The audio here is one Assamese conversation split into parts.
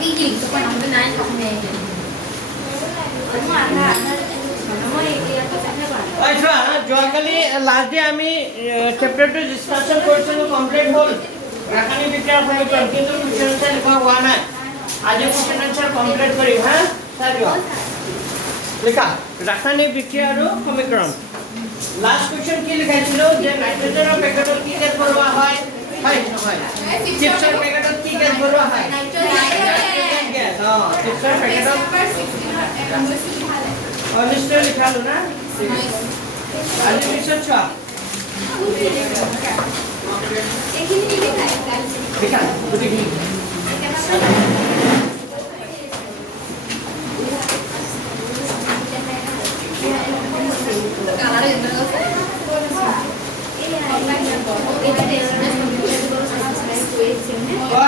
Cái gì tụi con không có nói không nghe. Đúng rồi là nó mới có sẵn các bạn. আচ্ছা যোৱাকালি লাষ্ট ডে আমি চেপ্টাৰটো ডিছকাশ্যন কৰিছিলোঁ কমপ্লিট হ'ল ৰাসায়নিক বিক্ৰিয়াৰ সমীকৰণ কিন্তু কুৱেশ্যন আনচাৰ লিখা হোৱা নাই আজি কুৱেশ্যন আনচাৰ কমপ্লিট কৰিম হা চাই যোৱা লিখা ৰাসায়নিক বিক্ৰিয়া আৰু সমীকৰণ লাষ্ট কুৱেশ্যন কি লিখাইছিলোঁ যে নাইট্ৰজেনৰ পেকেটত কি গেছ ভৰোৱা হয় হয় নহয় চিপছৰ পেকেটত কি গেছ ভৰোৱা হয় নাইট্ৰজেন গেছ চিপছৰ পেকেটত নিশ্চয় লিখালো না আজি পিছত চোৱা লিখা গোটেইখিনি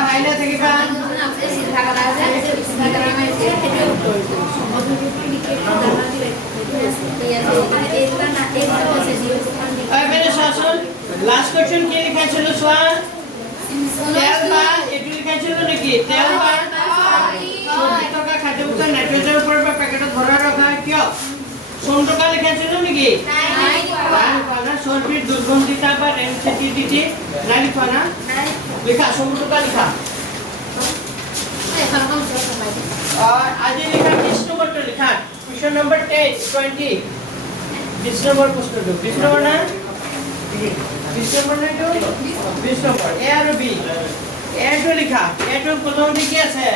হাইনা থাকিবা লাষ্ট কোয়েশ্চন কি লিখাইছিল সোয়া তেল বা এটু লিখাইছিল নাকি তেল বা 70 টাকা খাদ্য বস্তু নাইট্রোজেনের উপর বা প্যাকেটত ভরা রাখা কিয় 100 টাকা লিখাইছিল নাকি নাই না সলফেট দুর্গন্ধিতা বা রেনসিটিভিটি নাই লিখা না লিখা 100 টাকা লিখা और आज लिखा 20 नंबर तो लिखा क्वेश्चन नंबर 10 20 20 नंबर प्रश्न दो 20 नंबर ना 20 नंबर না তো 20 नंबर ए और बी ए तो लिखा ए तो প্রথম দিকে আছে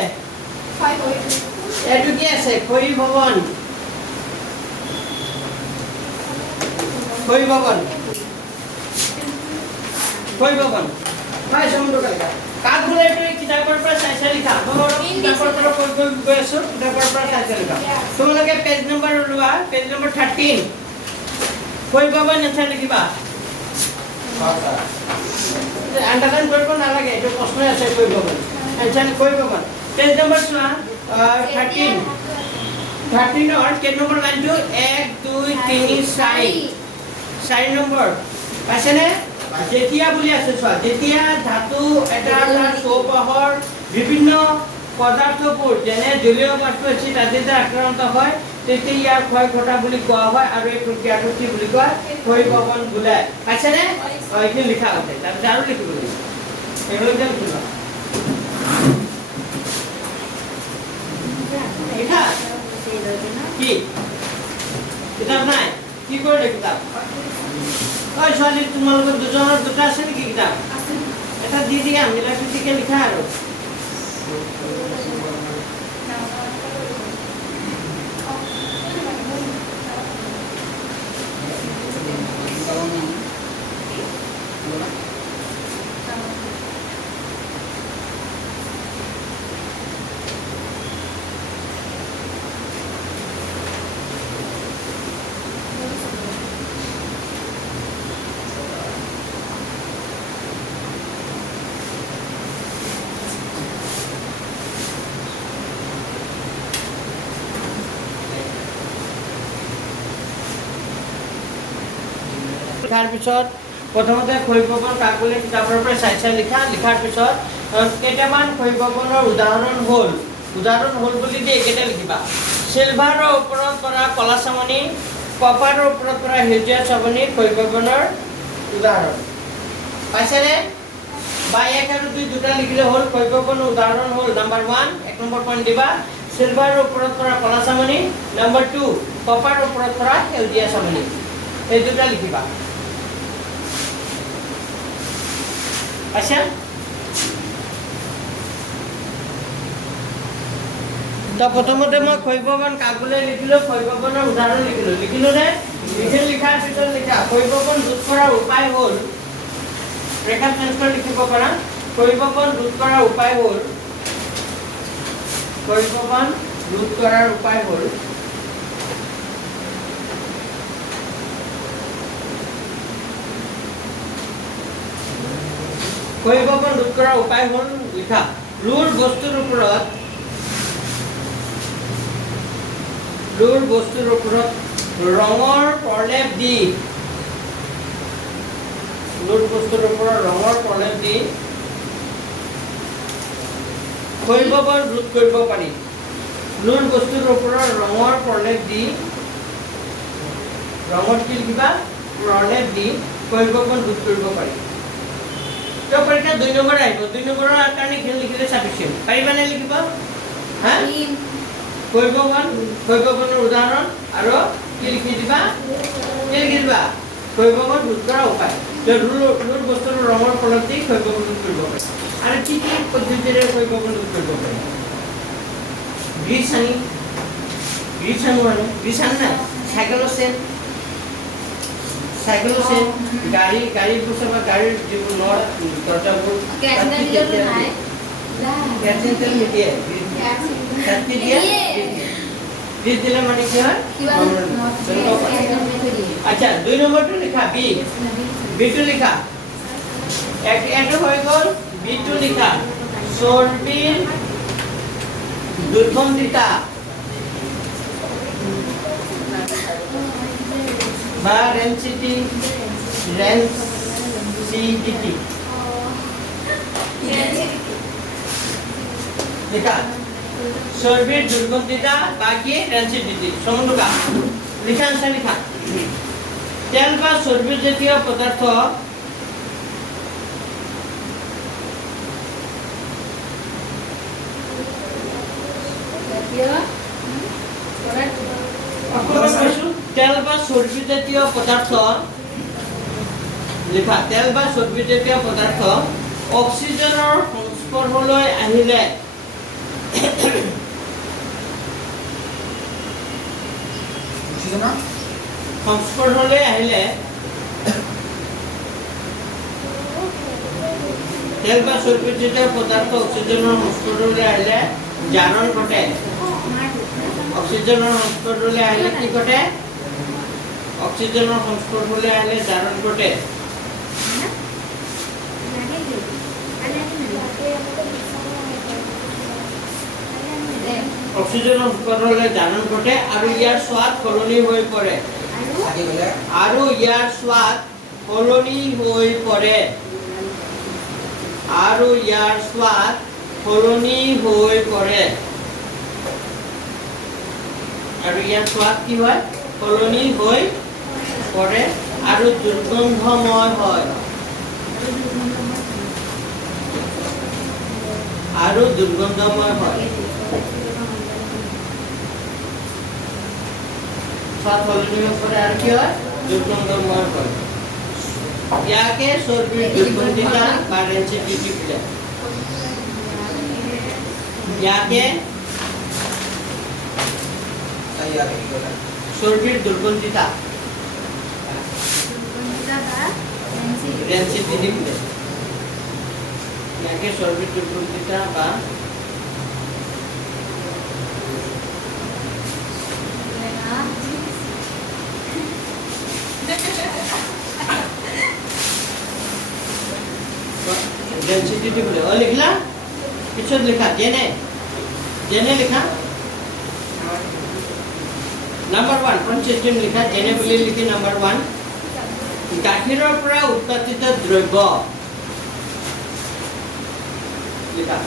এ তো কি আছে খই ভবন ভাই সমুদ্র লিখা কাগজে তো কিতাবৰ পৰা চাইছা লিখা মই কিতাবৰ পৰা কৈ আছো কিতাবৰ পৰা চাইছা লিখা তোমালোকে পেজ নম্বৰ লোৱা পেজ নম্বৰ 13 কৈ বাবা আনসাৰ লিখিবা আন্ডাৰলাইন কৰিব নালাগে এইটো প্ৰশ্ন আছে কৈ বাবা আনসাৰ কৈ বাবা পেজ নম্বৰ চোৱা 13 और के नंबर लाइन जो 1 2 3 4 নম্বৰ পাইছেনে যেতিয়া বুলি আছে চোৱা যেতিয়া ধাতু এটা সোপাহৰ বিভিন্ন পদাৰ্থবোৰ যেনে জলীয় বাষ্প এচিড আদিতে আক্ৰান্ত হয় তেতিয়া ইয়াৰ ক্ষয় ঘটা বুলি কোৱা হয় আৰু এই প্ৰক্ৰিয়াটো কি বুলি কয় ক্ষয়ভৱন বোলে পাইছেনে এইটো লিখা আছে তাৰপিছত আৰু লিখিব লাগিব এগুলো যেন লিখিবা লিখা কি কিতাপ নাই কি কৰিলে কিতাপ ওই ছোৱালী তোমালোকৰ দুজনৰ দুটা আছে নেকি কিতাপ এটা দি দিয়া মিলা প্ৰীতিকে লিখা আৰু লিখাৰ পিছত প্ৰথমতে ক্ষয়ভৱন কাকলৈ কিতাপৰ পৰা চাই লিখা লিখাৰ পিছত কেইটামান ক্ষয়ভৱনৰ উদাহৰণ হ'ল বুলি দি একেটা লিখিবা সিলভাৰৰ ওপৰত পৰা কলা চামনি কপাৰৰ ওপৰত পৰা সেউজীয়া চামনি ক্ষয়ভৱনৰ উদাহৰণ পাইছেনে বা 1 আৰু 2 দুটা লিখিলে হ'ল ক্ষয়ভৱনৰ উদাহৰণ হ'ল নাম্বাৰ 1 এক নম্বৰ পইণ্ট দিবা সিলভাৰৰ ওপৰত পৰা কলা চামনি নাম্বাৰ 2 কপাৰৰ ওপৰত পৰা সেউজীয়া চামনি এই দুটা লিখিবা আচ্ছা তো প্ৰথমতে মই ক্ষয়ভৱন কাগজে লিখিলো ক্ষয়ভৱনৰ উদাহৰণ লিখিলো নে লিখাৰ পিছত লিখা ক্ষয়ভৱন ৰোধ কৰাৰ উপায় হ'ল ৰেখা ট্ৰান্সফাৰ লিখিব পাৰা ক্ষয়ভৱন ৰোধ কৰাৰ উপায় হ'ল ক্ষয়ভৱন ৰোধ কৰাৰ উপায় হ'ল লিখা ৰুৰ বস্তুৰ ওপৰত ৰঙৰ প্ৰলেপ দি ৰুৰ বস্তুৰ ওপৰত ৰঙৰ প্ৰলেপ দি শৈশৱৰ ৰোধ কৰিব পাৰি লোন বস্তুৰ ওপৰত ৰঙৰ প্ৰলেপ দি ৰঙৰ কি লিখিবা প্ৰলেপ দি শৈশৱৰ ৰোধ কৰিব পাৰি তো পৰীক্ষা 2 নম্বৰ আহিব 2 নম্বৰৰ কাৰণে কি লিখিলে চাবিছিল পাৰিবানে লিখিব হা শৈশৱৰ উদাহৰণ আৰু কি লিখি দিবা শৈশৱৰ ৰোধ কৰা উপায় তো লোন বস্তুৰ ৰঙৰ প্ৰলেপ দি শৈশৱৰ ৰোধ কৰিব পাৰি আৰু কি পদ্ধতিৰে শৈশৱৰ ৰোধ কৰিব পাৰি গ্ৰীচ আনি না সাইকেলৰ চেন গাড়ী বুসাবা গাড়ীৰ যিবোৰ নট দৰজাবোৰ কেৰচিন তেল নিদিয়ে কাটি দিয়ে গ্ৰীচ দিলে মানে কি হয় আচ্ছা 2 নম্বৰটো লিখা বিটো লিখা এটা হৈ গ'ল বিটো লিখা চৰ্বিৰ দুৰ্গন্ধিতা বা রেনসিটি লিখা চর্বির দুর্গন্ধিতা বা কি রেনসিটি সমন্বয় লিখা আনসার লিখা তেল বা চর্বির জাতীয় পদার্থ তেল বা চর্বি জাতীয় পদার্থ লিখা তেল বা চর্বি জাতীয় পদার্থ অক্সিজেনৰ সংস্পৰ্শলৈ আহিলে তেল বা চৰ্বি জাতীয় পদাৰ্থ অক্সিজেনৰ সংস্পৰ্শলৈ আহিলে জাৰণ ঘটে অক্সিজেনৰ সংস্পৰ্শলৈ আহিলে কি ঘটে অক্সিজেনৰ সংস্পৰ্শলৈ আহিলে জাৰণ ঘটে অক্সিজেনৰ সংস্পৰ্শলৈ জাৰণ ঘটে আৰু ইয়াৰ স্বাদ সলনি হৈ পৰে আৰু ইয়াৰ স্বাদ সলনি হৈ পৰে আৰু ইয়াৰ স্বাদ সলনি হৈ পৰে আৰু ইয়াৰ স্বাদ কি হয় সলনি হৈ পৰে আৰু দুৰ্গন্ধময় হয় আৰু দুৰ্গন্ধময় হয় স্বাদ সলনি হৈ পৰে আৰু কি হয় দুৰ্গন্ধময় হয় ইয়াকে চৰ্বিৰ দুৰ্গন্ধিতা বা ৰেনচিটিভিটি বোলে ইয়াকে চৰ্বিৰ দুৰ্গন্ধিতা ৰেনচিটিভিটি বোলে ইয়াকে চৰ্বিৰ দুৰ্গন্ধিতা বা डेंसिटी बोले और लिखला पिछों लिखा जेने लिखा नंबर 1 पंचेस्टिम लिखा जेने बोले लिखी नंबर 1 गाखिৰৰ পৰা উৎপাদিত দ্ৰব্য লিখা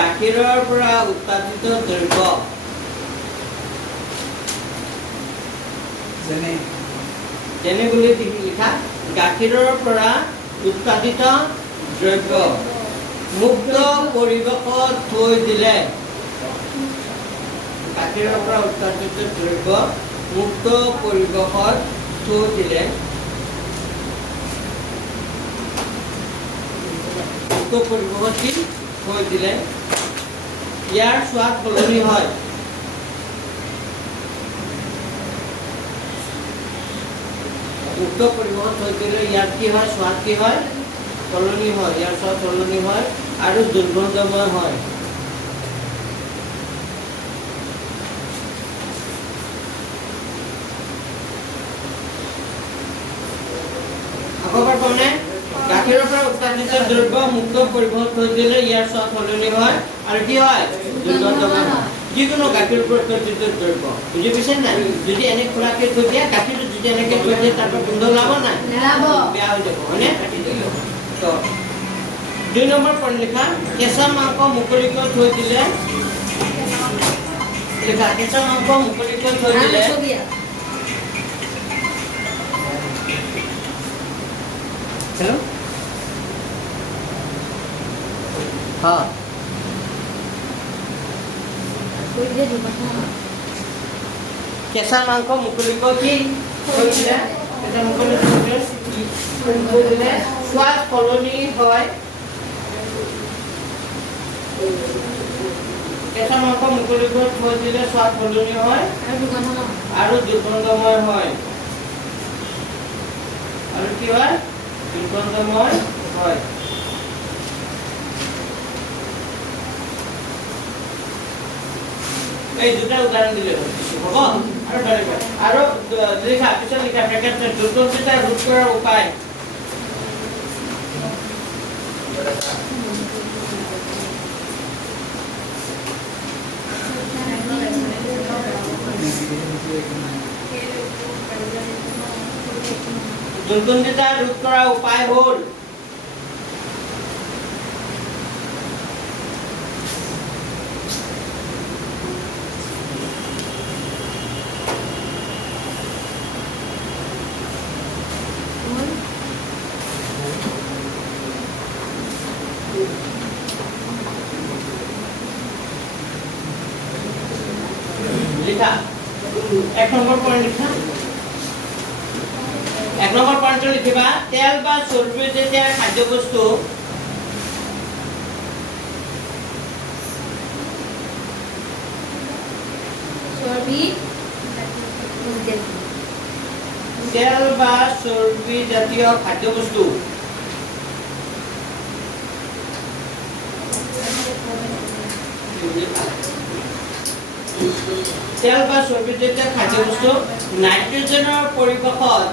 গাখীৰৰ পৰা উৎপাদিত দ্ৰব্য যেনে বুলি লিখা গাখীৰৰ পৰা উৎপাদিত দ্ৰব্য মুক্ত পৰিৱেশত থৈ দিলে গাখীৰৰ পৰা উৎপাদিত দ্ৰব্য মুক্ত পৰিৱেশত থৈ দিলে ইয়াৰ স্বাদ সলনি হয় মুক্ত পৰিৱেশত থৈ দিলে ইয়াৰ কি হয় স্বাদ কি হয় সলনি হয় ইয়াৰ স্বাদ সলনি হয় আৰু দুৰ্গন্ধময় হয় আকবাৰ কোনে গাখীৰৰ পৰা উৎপাদিত দ্ৰব্য মুক্ত পৰিৱেশত থৈ দিলে ইয়াৰ স্বাদ সলনি হয় আৰু কি হয় দুৰ্গন্ধময় হয় যিকোনো গাখীৰৰ পৰা উৎপাদিত দ্ৰব্য বুজি পাইছে নাই যদি এনে খোলাকে থৈ দিয়া গাখীৰ যদি এনেকে থৈ দিয়ে তাৰ পৰা গোন্ধ ওলাব নাই বেয়া হৈ যাব হয়নে তো 2 নম্বৰ পইণ্ট লিখা কেঁচা মাংস মুকলিকৈ থৈ দিলে লিখা কেঁচা মাংস মুকলিকৈ থৈ দিলে हेलो हाँ কেঁচা মাংস মুকলিকৈ কি থৈ দিলে এটা মুকলিকৈ থৈ দিলে সোৱাদ সলনি হয় কেঁচা মাংস মুকলিকৈ থৈ দিলে সোৱাদ সলনি হয় আৰু দুৰ্গন্ধময় হয় আৰু কি হয় দুৰ্গন্ধময় হয় এই দুটা উদাহৰণ দিলে হ'ব আৰু লিখা পিছত লিখা ব্ৰেকেট দুৰ্গন্ধিতা ৰোধ কৰাৰ উপায় দুৰ্গন্ধিতা ৰোধ কৰাৰ উপায় হ'ল লিখা 1 নম্বৰ পইণ্ট লিখা 1 নম্বৰ পইণ্ট লিখিবা তেল বা চৰ্বি যেতিয়া খাদ্যবস্তু তেল বা চৰ্বি জাতীয় খাদ্যবস্তু তেল বা চৰ্বি জাতীয় খাদ্যবস্তু নাইট্ৰজেনৰ পৰিৱেশত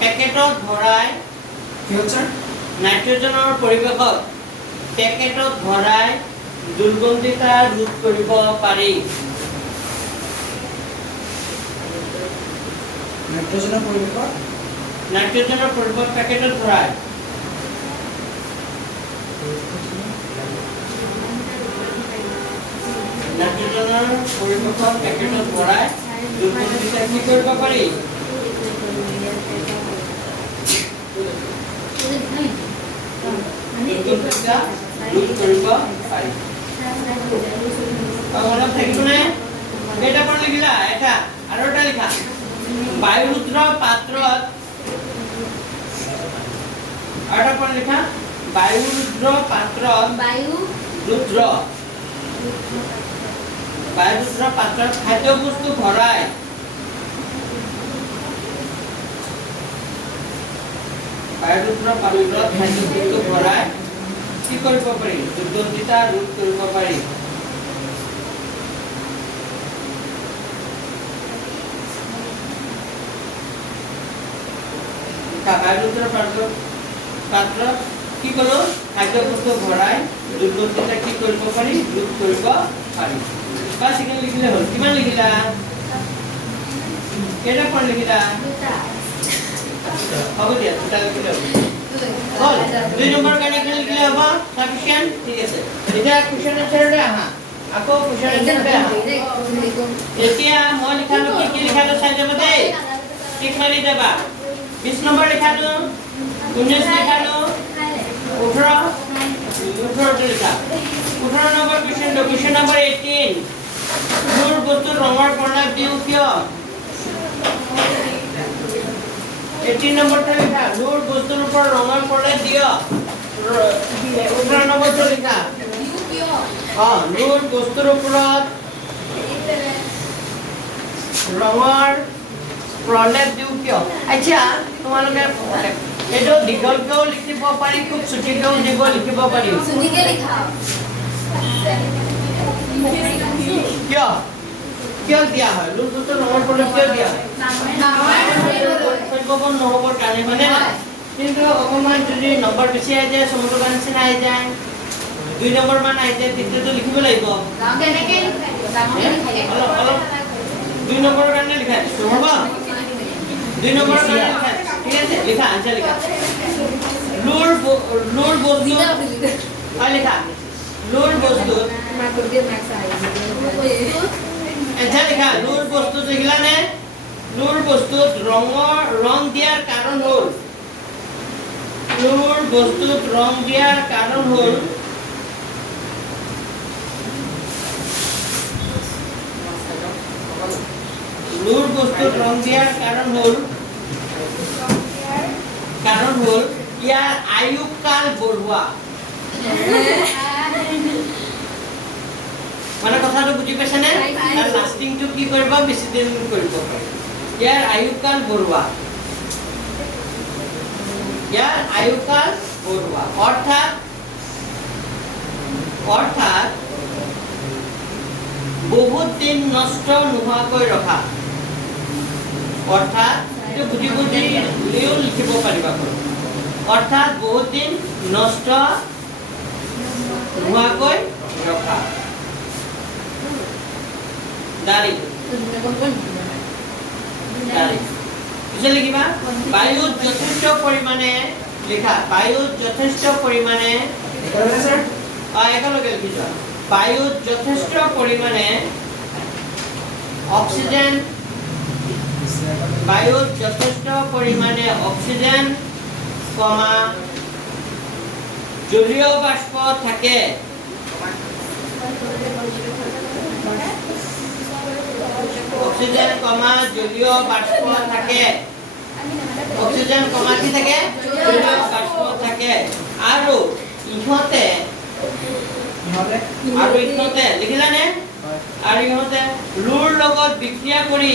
পেকেটত ভৰাই নাইট্ৰজেনৰ পৰিৱেশত পেকেটত ভৰাই দুৰ্গন্ধিতা ৰোধ কৰিব পাৰি নাইট্ৰজেনৰ পৰিৱেশত পেকেটত ভৰাই নাইট্ৰজেনৰ পৰিৱেশত পেকেটত ভৰাই দুৰ্গন্ধিতা কি কৰিব পাৰি দুৰ্গন্ধিতা ৰোধ কৰিব পাৰি মনত থাকিবনে কেইটা পইণ্ট লিখিলা এটা আৰু এটা লিখা বায়ুৰুদ্ৰ পাত্ৰত আৰু এটা পইণ্ট লিখা বায়ুৰুদ্ৰ পাত্ৰত বায়ুৰুদ্ৰ পাত্ৰত খাদ্যবস্তু ভৰাই কি কৰিব পাৰি দুৰ্গন্ধিতা ৰোধ কৰিব পাৰি বায়ুৰুদ্ৰ পাত্ৰত কি কলো খাদ্যবস্তু ভৰাই দুৰ্গন্ধিতা কি কৰিব পাৰি ৰোধ কৰিব পাৰি বা সেকেন্ড লিখিলে হ'ল কিমান লিখিলা কেইটা পইণ্ট লিখিলা হ'ব দিয়া দুটা লিখিলে হ'ল 2 নম্বৰ কাৰণে কি লিখিলে হ'ব সাফিচিয়েন্ট ঠিক আছে এতিয়া কোৱেশ্চন আনসাৰলৈ আহা আকৌ কোৱেশ্চন আনসাৰলৈ আহা এতিয়া মই লিখালো কি লিখালো চাই যাব দেই ঠিক মাৰি দেবা 20 নম্বৰ লিখালো 19 লিখালো 18 লিখা 18 নম্বৰ কোৱেশ্চন নম্বৰ 18 মোৰ বস্তু ৰঙৰ প্ৰলেপ দিও কিয় 18 নম্বৰটো লিখা মোৰ বস্তুৰ ওপৰত ৰঙৰ প্ৰলেপ দিয় 18 নম্বৰটো লিখা মোৰ বস্তুৰ ওপৰত ৰঙৰ প্ৰলেপ দিও কিয় আচ্ছা তোমালোকে এইটো দীঘলকেও লিখিব পাৰি খুব চুটিকেও লিখিব পাৰি চুটিকে লিখা কিয় কিয় দিয়া হয় লোক বস্তু ৰঙৰ প্ৰলেপ কিয় দিয়া হয় নহ'বৰ কাৰণে মানে কিন্তু অকণমান যদি নম্বৰ বেছি আহি যায় সমুদ্ৰৰ নিচিনা আহি যায় 2 নম্বৰ মান আহি যায় তেতিয়াতো লিখিব লাগিব অলপ 2 নম্বৰৰ কাৰণে লিখা হ'ব 2 নম্বৰৰ কাৰণে লিখা ঠিক আছে লিখা আনসাৰ লিখা লুৰ বস্তু লিখা লুৰ বস্তু আনসাৰ লিখা লুৰ বস্তু দেখিলা নে লুৰ বস্তুত ৰং দিয়াৰ কাৰণ হ'ল লুৰ বস্তুত ৰং দিয়াৰ কাৰণ হ'ল লুৰ বস্তুত ৰং দিয়াৰ কাৰণ হ'ল ইয়াৰ আয়ুকাল বঢ়োৱা মানে কথাটো বুজি পাইছে নে তাৰ লাষ্টিংটো কি কৰিব বেছি দিন কৰিব পাৰে ইয়াৰ আয়ুকাল বঢ়োৱা অৰ্থাৎ বহুত দিন নষ্ট নোহোৱাকৈ ৰখা অৰ্থাৎ এইটো বুজি বুলিও লিখিব পাৰিবা অৰ্থাৎ বহুত দিন নষ্ট নোহোৱাকৈ ৰখা দাড়ি পিছে লিখিবা বায়ুত যথেষ্ট পৰিমাণে লিখা বায়ুত যথেষ্ট পৰিমাণে একেলগে লিখিছা বায়ুত যথেষ্ট পৰিমাণে অক্সিজেন কমা জলীয় বাষ্প থাকে অক্সিজেন কমা জলীয় বাষ্প থাকে অক্সিজেন কমা কি থাকে জলীয় বাষ্প থাকে আৰু ইহঁতে লিখিলা নে আৰু ইহঁতে লুৰ লগত বিক্ৰিয়া কৰি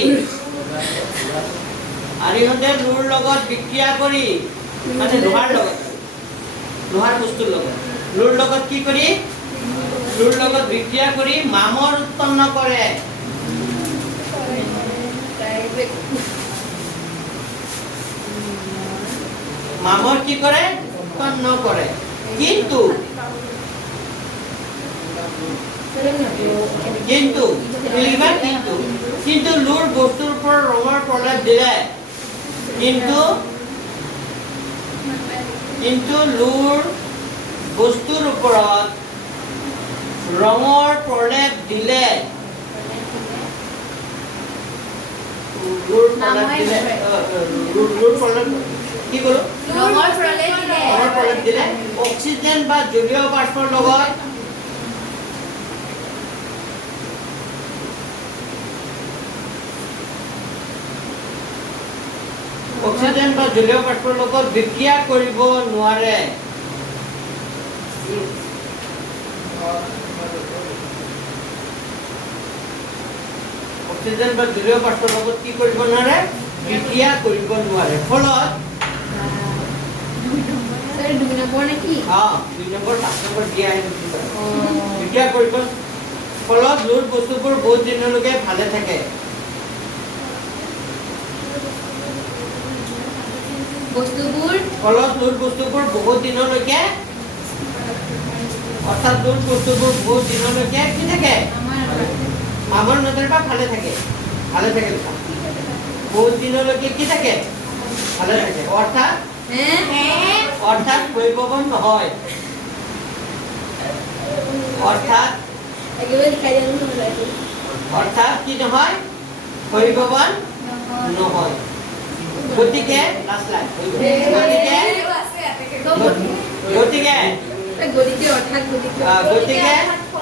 মানে লোহাৰ বস্তুৰ লগত লুৰ লগত কি কৰি লুৰ লগত বিক্ৰিয়া কৰি মামৰ উৎপন্ন কৰে মামৰ কি কৰে উৎপন্ন কৰে কিন্তু লুৰ বস্তুৰ ওপৰত ৰঙৰ প্ৰলেপ দিলে কিন্তু লুৰ বস্তুৰ ওপৰত ৰঙৰ প্ৰলেপ দিলে অক্সিজেন বা জলীয় বাষ্পৰ লগত বিক্ৰিয়া কৰিব নোৱাৰে অক্সিজেন বা জলীয় বাষ্পৰ লগত কি কৰিব নোৱাৰে বিক্ৰিয়া কৰিব নোৱাৰে ফলত 2 নম্বৰ 5 নম্বৰ দিয়া বিক্ৰিয়া কৰিব ফলত লুৰ বস্তুবোৰ বহুত দিনলৈকে ভালে থাকে ফলত লুৰ বস্তুবোৰ বহুত দিনলৈকে অৰ্থাৎ লুৰ বস্তুবোৰ বহুত দিনলৈকে কি থাকে মামৰ নদীৰ পৰা ভালে থাকে বহুত দিনলৈকে কি থাকে ভালে থাকে অৰ্থাৎ ক্ষয়প্ৰবণ নহয় অৰ্থাৎ কি নহয় ক্ষয়প্ৰবণ নহয় গতিকে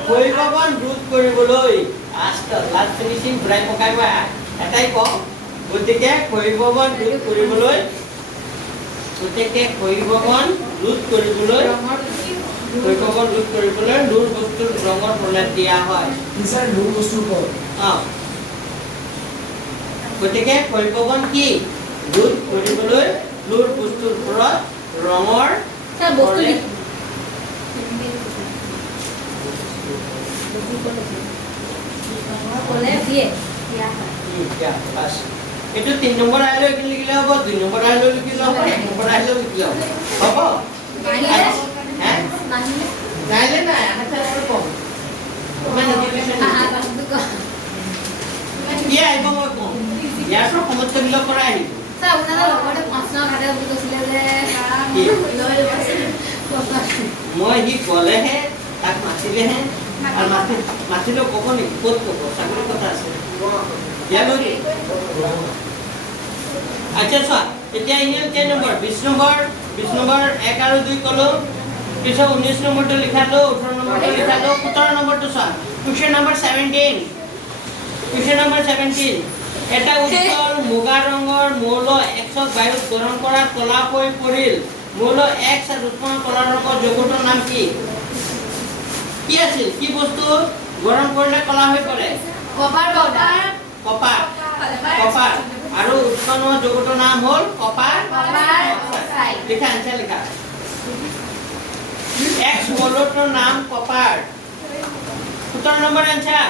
ক্ষয়প্ৰবণ ৰোধ কৰিবলৈ এটাই কওঁ গতিকে ক্ষয়প্ৰবণ ৰোধ কৰিবলৈ লুৰ বস্তুৰ ৰঙৰ প্ৰলেপ দিয়া হয় গতিকে ক্ষয়প্ৰবণ কি ৰোধ কৰিবলৈ লুৰ বস্তুৰ ওপৰত ৰঙৰ এইটো 3 নম্বৰ আহিলে লিখিলে হ'ব 2 নম্বৰ আহিলে লিখিলে হ'ব 1 নম্বৰ আহিলে লিখিলে হ'ব নাহিলে নাই কি আহিব মই কওঁ ইয়াৰ পৰা সমস্যাবিলাক পৰা আহিব স্যাৰ আপোনাৰ লগতে প্ৰশ্ন কাটে বুলি কৈছিলে যে কি? লৈ ল'বচোন মই সি গ'লেহে তাক মাতিলেহে আৰু মাতিলেও ক'ব নেকি ক'ত ক'ব চাকৰিৰ কথা আছে ইয়ালৈ আচ্ছা চোৱা এতিয়া আহিল কেই নম্বৰ 20 নম্বৰ 1 আৰু 2 ক'লো পিছত 19 নম্বৰটো লিখালো 18 নম্বৰটো লিখালো 17 নম্বৰটো চোৱা কুৱেশ্যন নম্বৰ 17 এটা উজ্জ্বল মুগা ৰঙৰ মৌল X বায়ুত গৰম কৰা কলা হৈ পৰিল মৌল X আৰু উৎপন্ন কলা ৰঙৰ যৌগটোৰ নাম কি কি আছিল কি বস্তু গৰম কৰিলে কলা হৈ পৰে কপাৰ পাউডাৰ কপাৰ আৰু উৎপন্ন যৌগটোৰ নাম হ'ল কপাৰ অক্সাইড লিখা আনসাৰ লিখা X মৌলটোৰ নাম কপাৰ 17 নম্বৰ আনসাৰ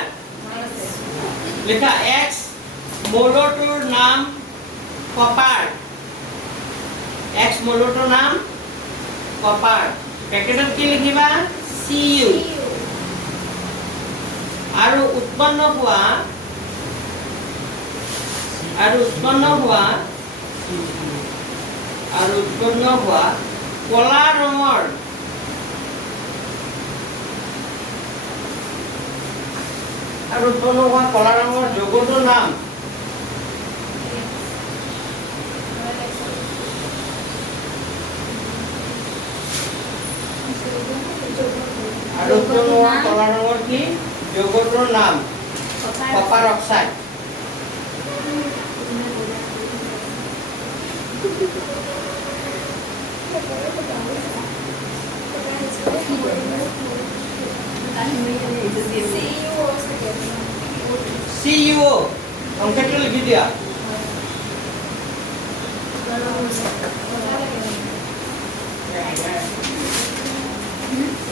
লিখা X মৌলটোৰ নাম কপাৰ X মৌলটোৰ নাম কপাৰ পেকেটত কি লিখিবা Cu আৰু উৎপন্ন হোৱা কলা ৰঙৰ যৌগটোৰ নাম আৰু উৎপন্ন হোৱা কলা ৰঙৰ কি যৌগটোৰ নাম কপাৰ অক্সাইড CuO অংকটো লিখি দিয়া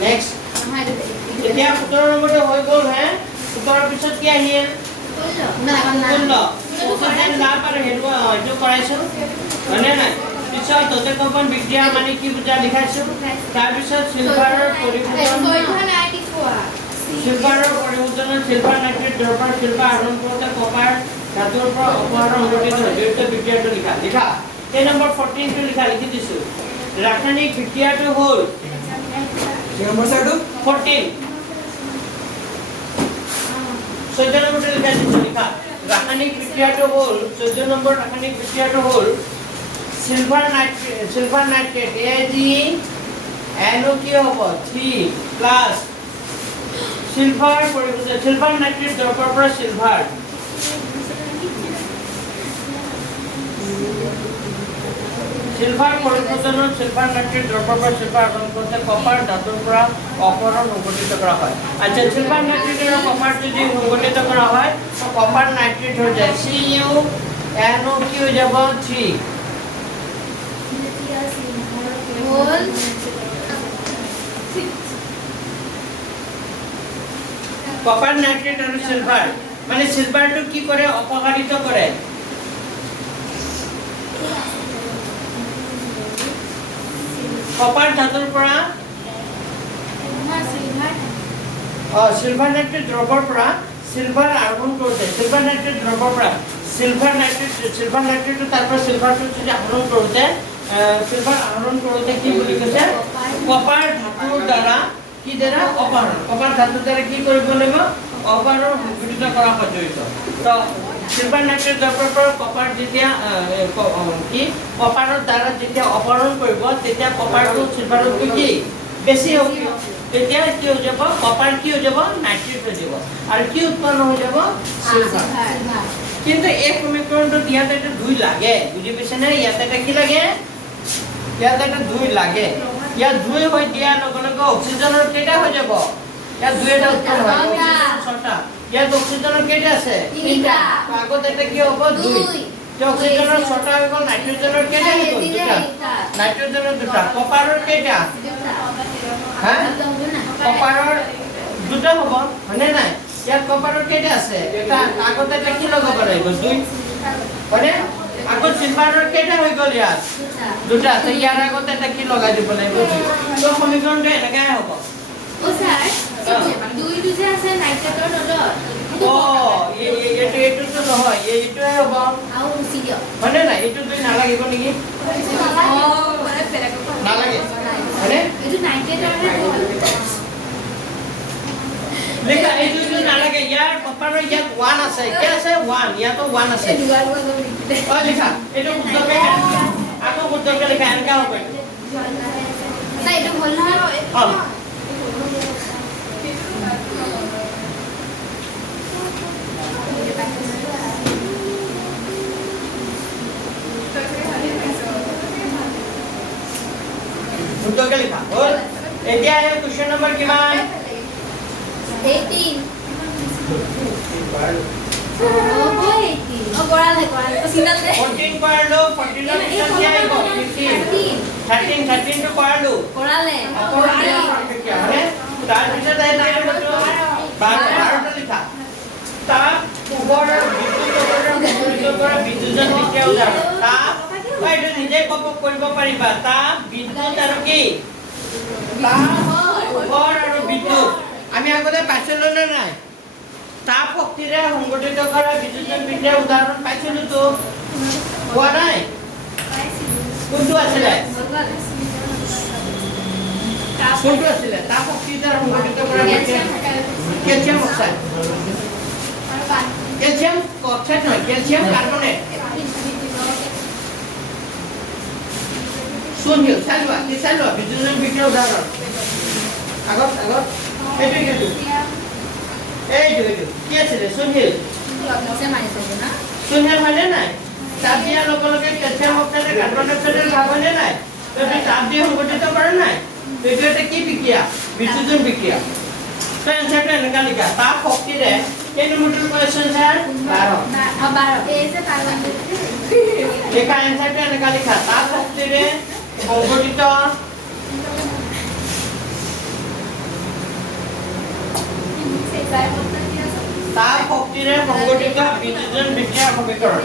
নেক্সট এতিয়া 17 নম্বৰটো হৈ গ'ল হে 17 পিছত কি আহিল 16 না পারে হেটো হয়তো কৰাইছো মানে নাই পিছত ততে কম্পন বিক্ৰিয়া মানে কি বুজা লিখাইছো তাৰ পিছত সিলভাৰৰ পৰিৱৰ্তন সিলভাৰ নাইট্ৰেট দ্ৰৱৰ সিলভাৰ আহৰণ কৰোঁতে কপাৰ ধাতুৰ পৰা অপহৰণ সংঘটিত হয় দুয়োটা বিক্ৰিয়াটো লিখা এই নম্বৰ 14 টো লিখি দিছো ৰাসায়নিক বিক্ৰিয়াটো হ'ল কি নম্বৰ স্যাৰটো 14 14 নম্বৰটো লিখা ৰাসায়নিক বিক্ৰিয়াটো হল 14 নম্বৰ ৰাসায়নিক বিক্ৰিয়াটো হল সিলভাৰ নাইট্ৰেট AgNO কি হ'ব 3 প্লাস সিলভাৰ পৰিৱৰ্তন সিলভাৰ নাইট্ৰেট দ্ৰৱৰ পৰা সিলভাৰ পৰিৱৰ্তনত সিলভাৰ নাইট্ৰেট দ্ৰৱৰ পৰা সিলভাৰ আহৰণ কৰোঁতে কপাৰ ধাতুৰ পৰা অপহৰণ সংঘটিত কৰা হয় আচ্ছা সিলভাৰ নাইট্ৰেট আৰু কপাৰ যদি সংঘটিত কৰা হয় তো কপাৰ নাইট্ৰেট হৈ যায় CuNO কি হৈ যাব 3 কপাৰ নাইট্ৰেট আৰু সিলভাৰ মানে সিলভাৰটো কি কৰে অপকাৰিত কৰে কপাৰ ধাতুৰ পৰা সিলভাৰ নাইট্ৰেট দ্ৰৱৰ পৰা সিলভাৰ আহৰণ কৰোঁতে সিলভাৰ নাইট্ৰেট দ্ৰৱৰ পৰা সিলভাৰ নাইট্ৰেট তাৰ পৰা সিলভাৰটো যদি আহৰণ কৰোঁতে কি বুলি কৈছে কপাৰ ধাতুৰ দ্বাৰা কি দ্বাৰা অপহৰণ কপাৰ ধাতুৰ দ্বাৰা কি কৰিব লাগিব অপহৰণ সংঘটিত কৰা হয় জড়িত তো সিলভাৰ নাইট্ৰেট দ্ৰৱৰ পৰা কপাৰ যেতিয়া কি কপাৰৰ দ্বাৰা যেতিয়া অপহৰণ কৰিব তেতিয়া কপাৰটো সিলভাৰতকৈ কি বেছি হ'ব তেতিয়া কি হৈ যাব কপাৰ কি হৈ যাব নাইট্ৰেট হৈ যাব আৰু কি উৎপন্ন হৈ যাব সিলভাৰ কিন্তু এই সমীকৰণটো ইয়াত এটা 2 লাগে বুজি পাইছে নে ইয়াত এটা কি লাগে ইয়াত এটা 2 লাগে ইয়াত 2 হৈ দিয়া লগে লগে অক্সিজেনৰ কেইটা হৈ যাব ইয়াত 2 এটা উৎপন্ন হয় ছটা ইয়াত অক্সিজেনৰ কেইটা আছে 3টা আগত এটা কি হ'ব 2 অক্সিজেনৰ ছটা হৈ গ'ল নাইট্ৰজেনৰ কেইটা হৈ গ'ল 2টা নাইট্ৰজেনৰ 2টা কপাৰৰ কেইটা হা কপাৰৰ 2টা হ'ব হয়নে নাই ইয়াত কপাৰৰ কেইটা আছে এটা আগত এটা কি লগাব লাগিব 2 হয়নে আগত সিলভাৰৰ কেইটা হৈ গ'ল ইয়াত 2টা তো ইয়াৰ আগত এটা কি লগাই দিব লাগিব তো সমীকৰণটো এনেকৈ হ'ব ও স্যাৰ 2 যে আছে নাইট্ৰেটৰ তলত এইটোতো নহয় এইটোৱে হ'ব আৰু উচি দিয়ক হয়নে নাই এইটো তুমি নালাগিব নেকি নালাগে হয়নে এইটো 98 লেখা এইটো নালাগে ইয়াৰ পপাৰৰ ইয়াত 1 আছে কি আছে 1 ইয়াতো 1 আছে লেখা এইটো শুদ্ধকে আকৌ শুদ্ধকে লেখা এনেকা হ'ব না এইটো ভুল নহয় শুদ্ধকে লেখা হ'ল এতিয়া কোৱেশ্চন নম্বৰ কিমান 18 কৰালে সিনালে 14 কৰালো 14 ৰ পিছত কি আহিব 15 13 টো কৰালো কৰালে মানে তাৰ পিছত আহিব 12 লিখা তাৰ ওপৰৰ বিদ্যুৎ পৰা বিদ্যুৎজন বিক্ৰিয়া উদাহৰণ তাপ এইটো নিজে কৰিব পাৰিবা তাপ বিদ্যুৎ আৰু কি ওপৰ আৰু বিদ্যুৎ আমি আগতে পাইছিলো নে নাই তাপ শক্তিৰে সংগঠিত কৰা বিদ্যুৎজন বিক্ৰিয়াৰ উদাহৰণ পাইছিলো তো কোৱা নাই কোনটো আছিলে কোনটো আছিলে তাপ শক্তিৰে সংগঠিত কৰা কেলছিয়াম অক্সাইড কেলছিয়াম অক্সাইড নহয় কেলছিয়াম কাৰ্বনেট শুনিও চালোৱা বিদ্যুৎজন বিক্ৰিয়াৰ উদাহৰণ আগত এইটো কি আছিলে সুনীল হয়নে নাই তাপ দিয়াৰ লগে লগে কেলছিয়াম অক্সাইডে কাৰ্বন ডাই অক্সাইডৰ ভাগ হয়নে নাই তাপ দিয়ে সংগঠিত কৰে নাই এইটো এটা কি বিক্ৰিয়া বিদ্যুৎজন বিক্ৰিয়া তো এনসাৰটো এনেকা লিখা তাপ শক্তিৰে কেই নম্বৰটো কোৱেশ্চন স্যাৰ 12 এই যে কাৰ্বন লেখা এনসাৰটো এনেকা লিখা তাপ শক্তিৰে সংগঠিত তাপ শক্তিৰে সংগঠিত বিদ্যুৎজন বিক্ৰিয়াৰ সমীকৰণ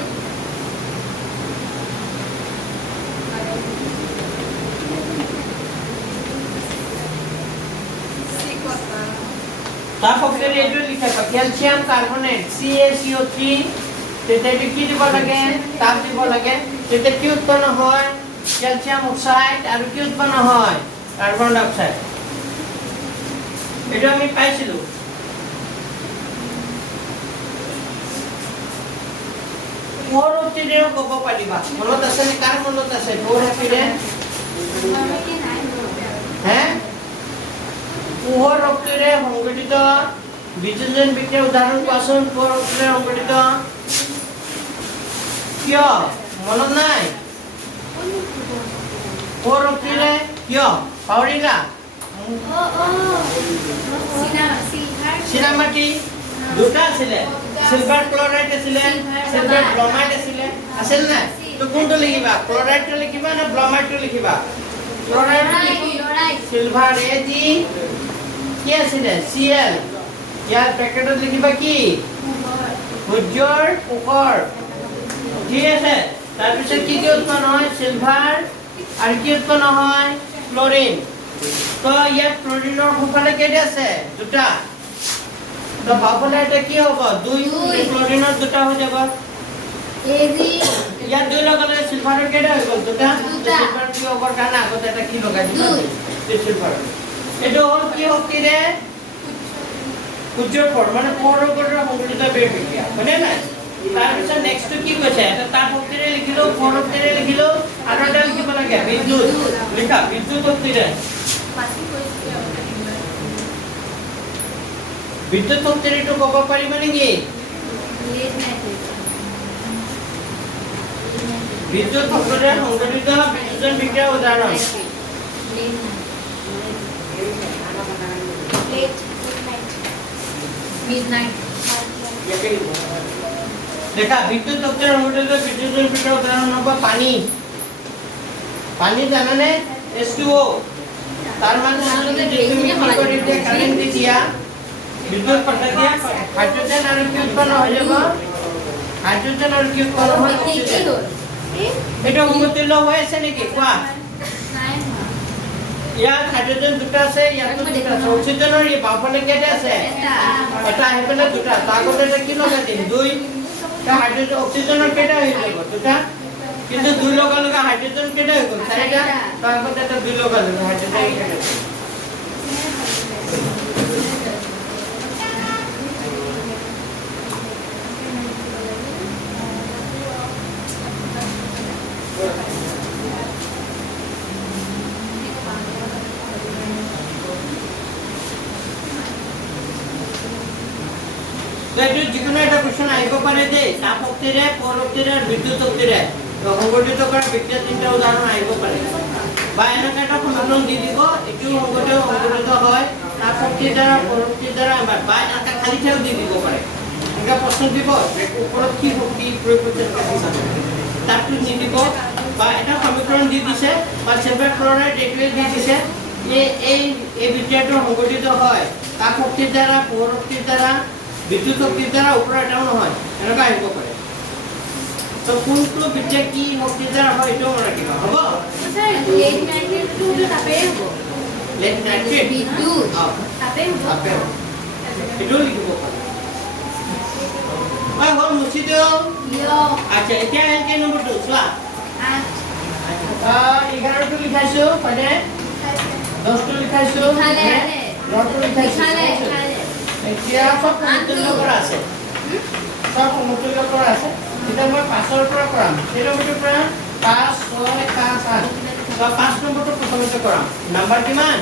তাপ শক্তিৰে এইটো লিখা কেলছিয়াম কাৰ্বনেট CaCO3 তেতিয়া কি দিব লাগে তাপ দিব লাগে তেতিয়া কি উৎপন্ন হয় কেলছিয়াম অক্সাইড আৰু কি উৎপন্ন হয় কাৰ্বন ডাই অক্সাইড এটা আমি পাইছিলো পোহৰ শক্তিৰেও ক'ব পাৰিবা মনত আছে নে কাৰ মনত আছে পোহৰ শক্তিৰে পোহৰ শক্তিৰে সংগঠিত বিদ্যুৎজন বিক্ৰিয়াৰ উদাহৰণ কোৱাচোন পোহৰ শক্তিৰে সংগঠিত কিয় মনত নাই পোহৰ শক্তিৰে কিয় পাহৰিলা চিনামাটি দুটা আছিলে সিলভাৰ ক্লোৰাইড আছিলে সিলভাৰ ব্ৰমাইড আছিলে আছিল না তো কোনটো লিখিবা ক্লোৰাইডটো লিখিবা না ব্ৰমাইডটো লিখিবা ক্লোৰাইড সিলভাৰ Ag কি আছিলে Cl ইয়াৰ পেকেটত লিখিবা কি সূৰ্যৰ পোহৰ ঠিক আছে তাৰপিছত কি উৎপন্ন হয় সিলভাৰ আৰু কি উৎপন্ন হয় ক্লোৰিন তো ইয়াত ক্লোৰিনৰ সোঁফালে কেইটা আছে দুটা তো বাওঁফালে এটা কি হ'ব দুই ক্লোৰিনৰ দুটা হৈ যাব ইয়াত দুই লগালে সিলভাৰৰ কেইটা হৈ গ'ল দুটা সিলভাৰ কি হ'ব কাৰণে আগতে এটা কি লগাই দিবা সিলভাৰ এইটো হ'ল কি শক্তিৰে সূৰ্যৰ পোহৰ মানে পোহৰৰ পৰা সংগঠিত বিক্ৰিয়া হয়নে নাই তাৰপিছত নেক্সটটো কি কৈছে এটা তাপ শক্তিৰে লিখিলো পোহৰ শক্তিৰে লিখিলো আৰু এটা লিখিব লাগে বিদ্যুৎ লিখা বিদ্যুৎ শক্তিৰে বিদ্যুৎ শক্তিৰেটো ক'ব পাৰিবা নেকি বিদ্যুৎ শক্তিৰে সংগঠিত বিদ্যুৎজন বিক্ৰিয়াৰ উদাহৰণ দেখা বিদ্যুৎ শক্তিৰে সংগঠিত বিদ্যুৎজন বিক্ৰিয়াৰ উদাহৰণ হ'ব পানী পানী জানানে H2O তাৰ মানে যদি তুমি কি কৰি দিয়া কাৰেণ্ট দি দিয়া বিদ্যুৎ পদ্ধতিয়ে হাইড্ৰোজেন আৰু কি উৎপন্ন হৈ যাব হাইড্ৰোজেন আৰু কি উৎপন্ন হয় অক্সিজেন এটা সমতুল্য হৈ আছে নেকি কোৱা ইয়াত হাইড্ৰোজেন দুটা আছে ইয়াত দুটা আছে অক্সিজেনৰ এই বাওঁফালে কেইটা আছে এটা হেপেলে দুটা তাগতে এটা কি লগাই দিম দুই তা হাইড্ৰোজেন অক্সিজেনৰ কেইটা হৈ যাব দুটা কিন্তু দুই লগা লগা হাইড্ৰোজেন কেইটা হৈ গ'ল চাৰিটা তাগতে এটা দুই লগা লগা হাইড্ৰোজেন কেইটা এইটো যিকোনো এটা কোৱেশ্চন আহিব পাৰে যে তাপ শক্তিৰে পৰ শক্তিৰে আৰু বিদ্যুৎ শক্তিৰে সংগঠিত কৰা বিক্ৰিয়া তিনিটা উদাহৰণ আহিব পাৰে বা এনেকৈ এটা সমীকৰণ দি দিব এইটো সংগঠিত হয় তাপ শক্তিৰ দ্বাৰা পৰ শক্তিৰ দ্বাৰা বা এটা খালী ঠাইও দি দিব পাৰে এনেকৈ প্ৰশ্ন দিব ওপৰত কি শক্তি প্ৰয়োগ কৰিছে তাপটো নিদিব বা এটা সমীকৰণ দি দিছে বা চিলভাৰ ক্লৰাইড এইটোৱে দি দিছে এই বিক্ৰিয়াটো সংগঠিত হয় তাপ শক্তিৰ দ্বাৰা পৰ শক্তিৰ দ্বাৰা বিদ্যুৎ শক্তিৰ দ্বাৰা ওপৰ এটাও নহয় এনেকুৱা আহিব পাৰে তো কোনটো বিক্ৰিয়া কি শক্তিৰ দ্বাৰা হয় এইটো মনত ৰাখিব হ'ব স্যাৰ লেট নাইট্ৰেটটো হলো তাপে হ'ব লেট নাইট্ৰেট বিদ্যুৎ তাপে হ'ব এইটো লিখিব পাৰে হ'ল মুছি দিও আচ্ছা এতিয়া আহিল কেই নম্বৰটো চোৱা 11টো লিখাইছো হয়নে 10টো লিখাইছো 9টো লিখাইছো এতিয়া সব সমতুল্য কৰা আছে সব সমতুল্য কৰা আছে এটা মই 5ৰ পৰা কৰাম এই নম্বৰটো পৰা 5 6 5 8 তো 5 নম্বৰটো প্ৰথমতে কৰাম নাম্বাৰ কিমান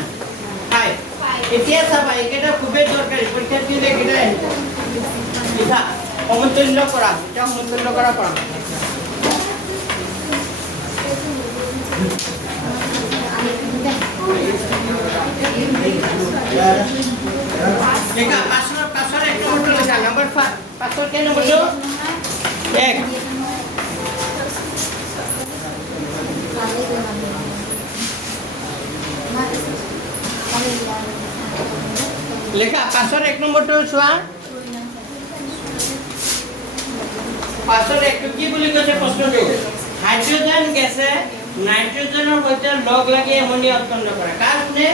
5 এতিয়া চাবা এইকেইটা খুবেই দৰকাৰী পৰীক্ষা দিলে এইকেইটা আহিব লিখা সমতুল্য কৰা এটা সমতুল্য কৰা কৰাম देखा पासवर्ड एक नंबर लिखा नंबर 5 पासवर्ड क्या नंबर 2 1 लिखा पासवर्ड एक नंबर 2 छुआ पासवर्ड एक की बोली কৈছে প্ৰশ্নটো হাইড্ৰোজেন গেছে নাইট্ৰোজেনৰ সৈতে লগ লাগি এমোনিয়া উৎপন্ন কৰে কাৰ কোনে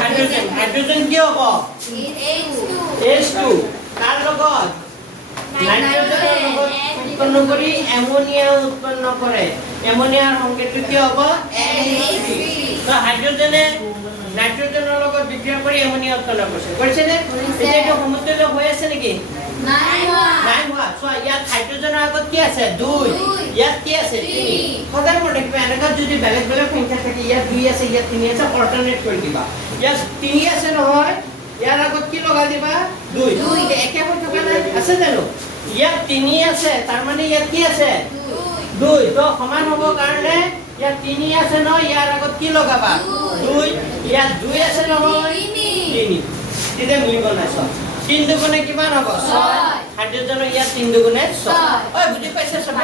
হাইড্ৰোজেন হাইড্ৰোজেন কি হ'ব H2 তাৰ লগত নাইট্ৰোজেনৰ লগত উৎপন্ন কৰি এমোনিয়া উৎপন্ন কৰে এমোনিয়াৰ সংকেতটো কি হ'ব NH3 তো হাইড্ৰোজেনে নাইট্ৰোজেনৰ লগত বিক্ৰিয়া কৰি এমোনিয়া উৎপন্ন কৰিছে নে এটাটো সমতুল্য হৈ আছে নেকি নাই হোৱা সো ইয়াত হাইড্ৰোজেনৰ আগত কি আছে 2 ইয়াত কি আছে 3 সদায় মনে ৰাখিবা এনেকা যদি বেলেগ বেলেগ সংখ্যা থাকে ইয়াত 2 আছে ইয়াত 3 আছে অল্টাৰনেট কৰি দিবা ইয়াত 3 আছে নহয় ইয়াৰ আগত কি লগাই দিবা 2 একে হৈ থকা নাই আছে জানো ইয়াত 3 আছে তাৰ মানে ইয়াত কি আছে 2 তো সমান হ'ব কাৰণে ইয়াত 3 আছে ন ইয়াৰ আগত কি লগাবা 2 ইয়াত 2 আছে নহয় 3 তেতিয়া মিলিব নাই সব 3 দুগুণে কিমান হ'ব 6 হাইড্ৰোজেনৰ ইয়াত 3 দুগুণে 6 ঐ বুজি পাইছা সব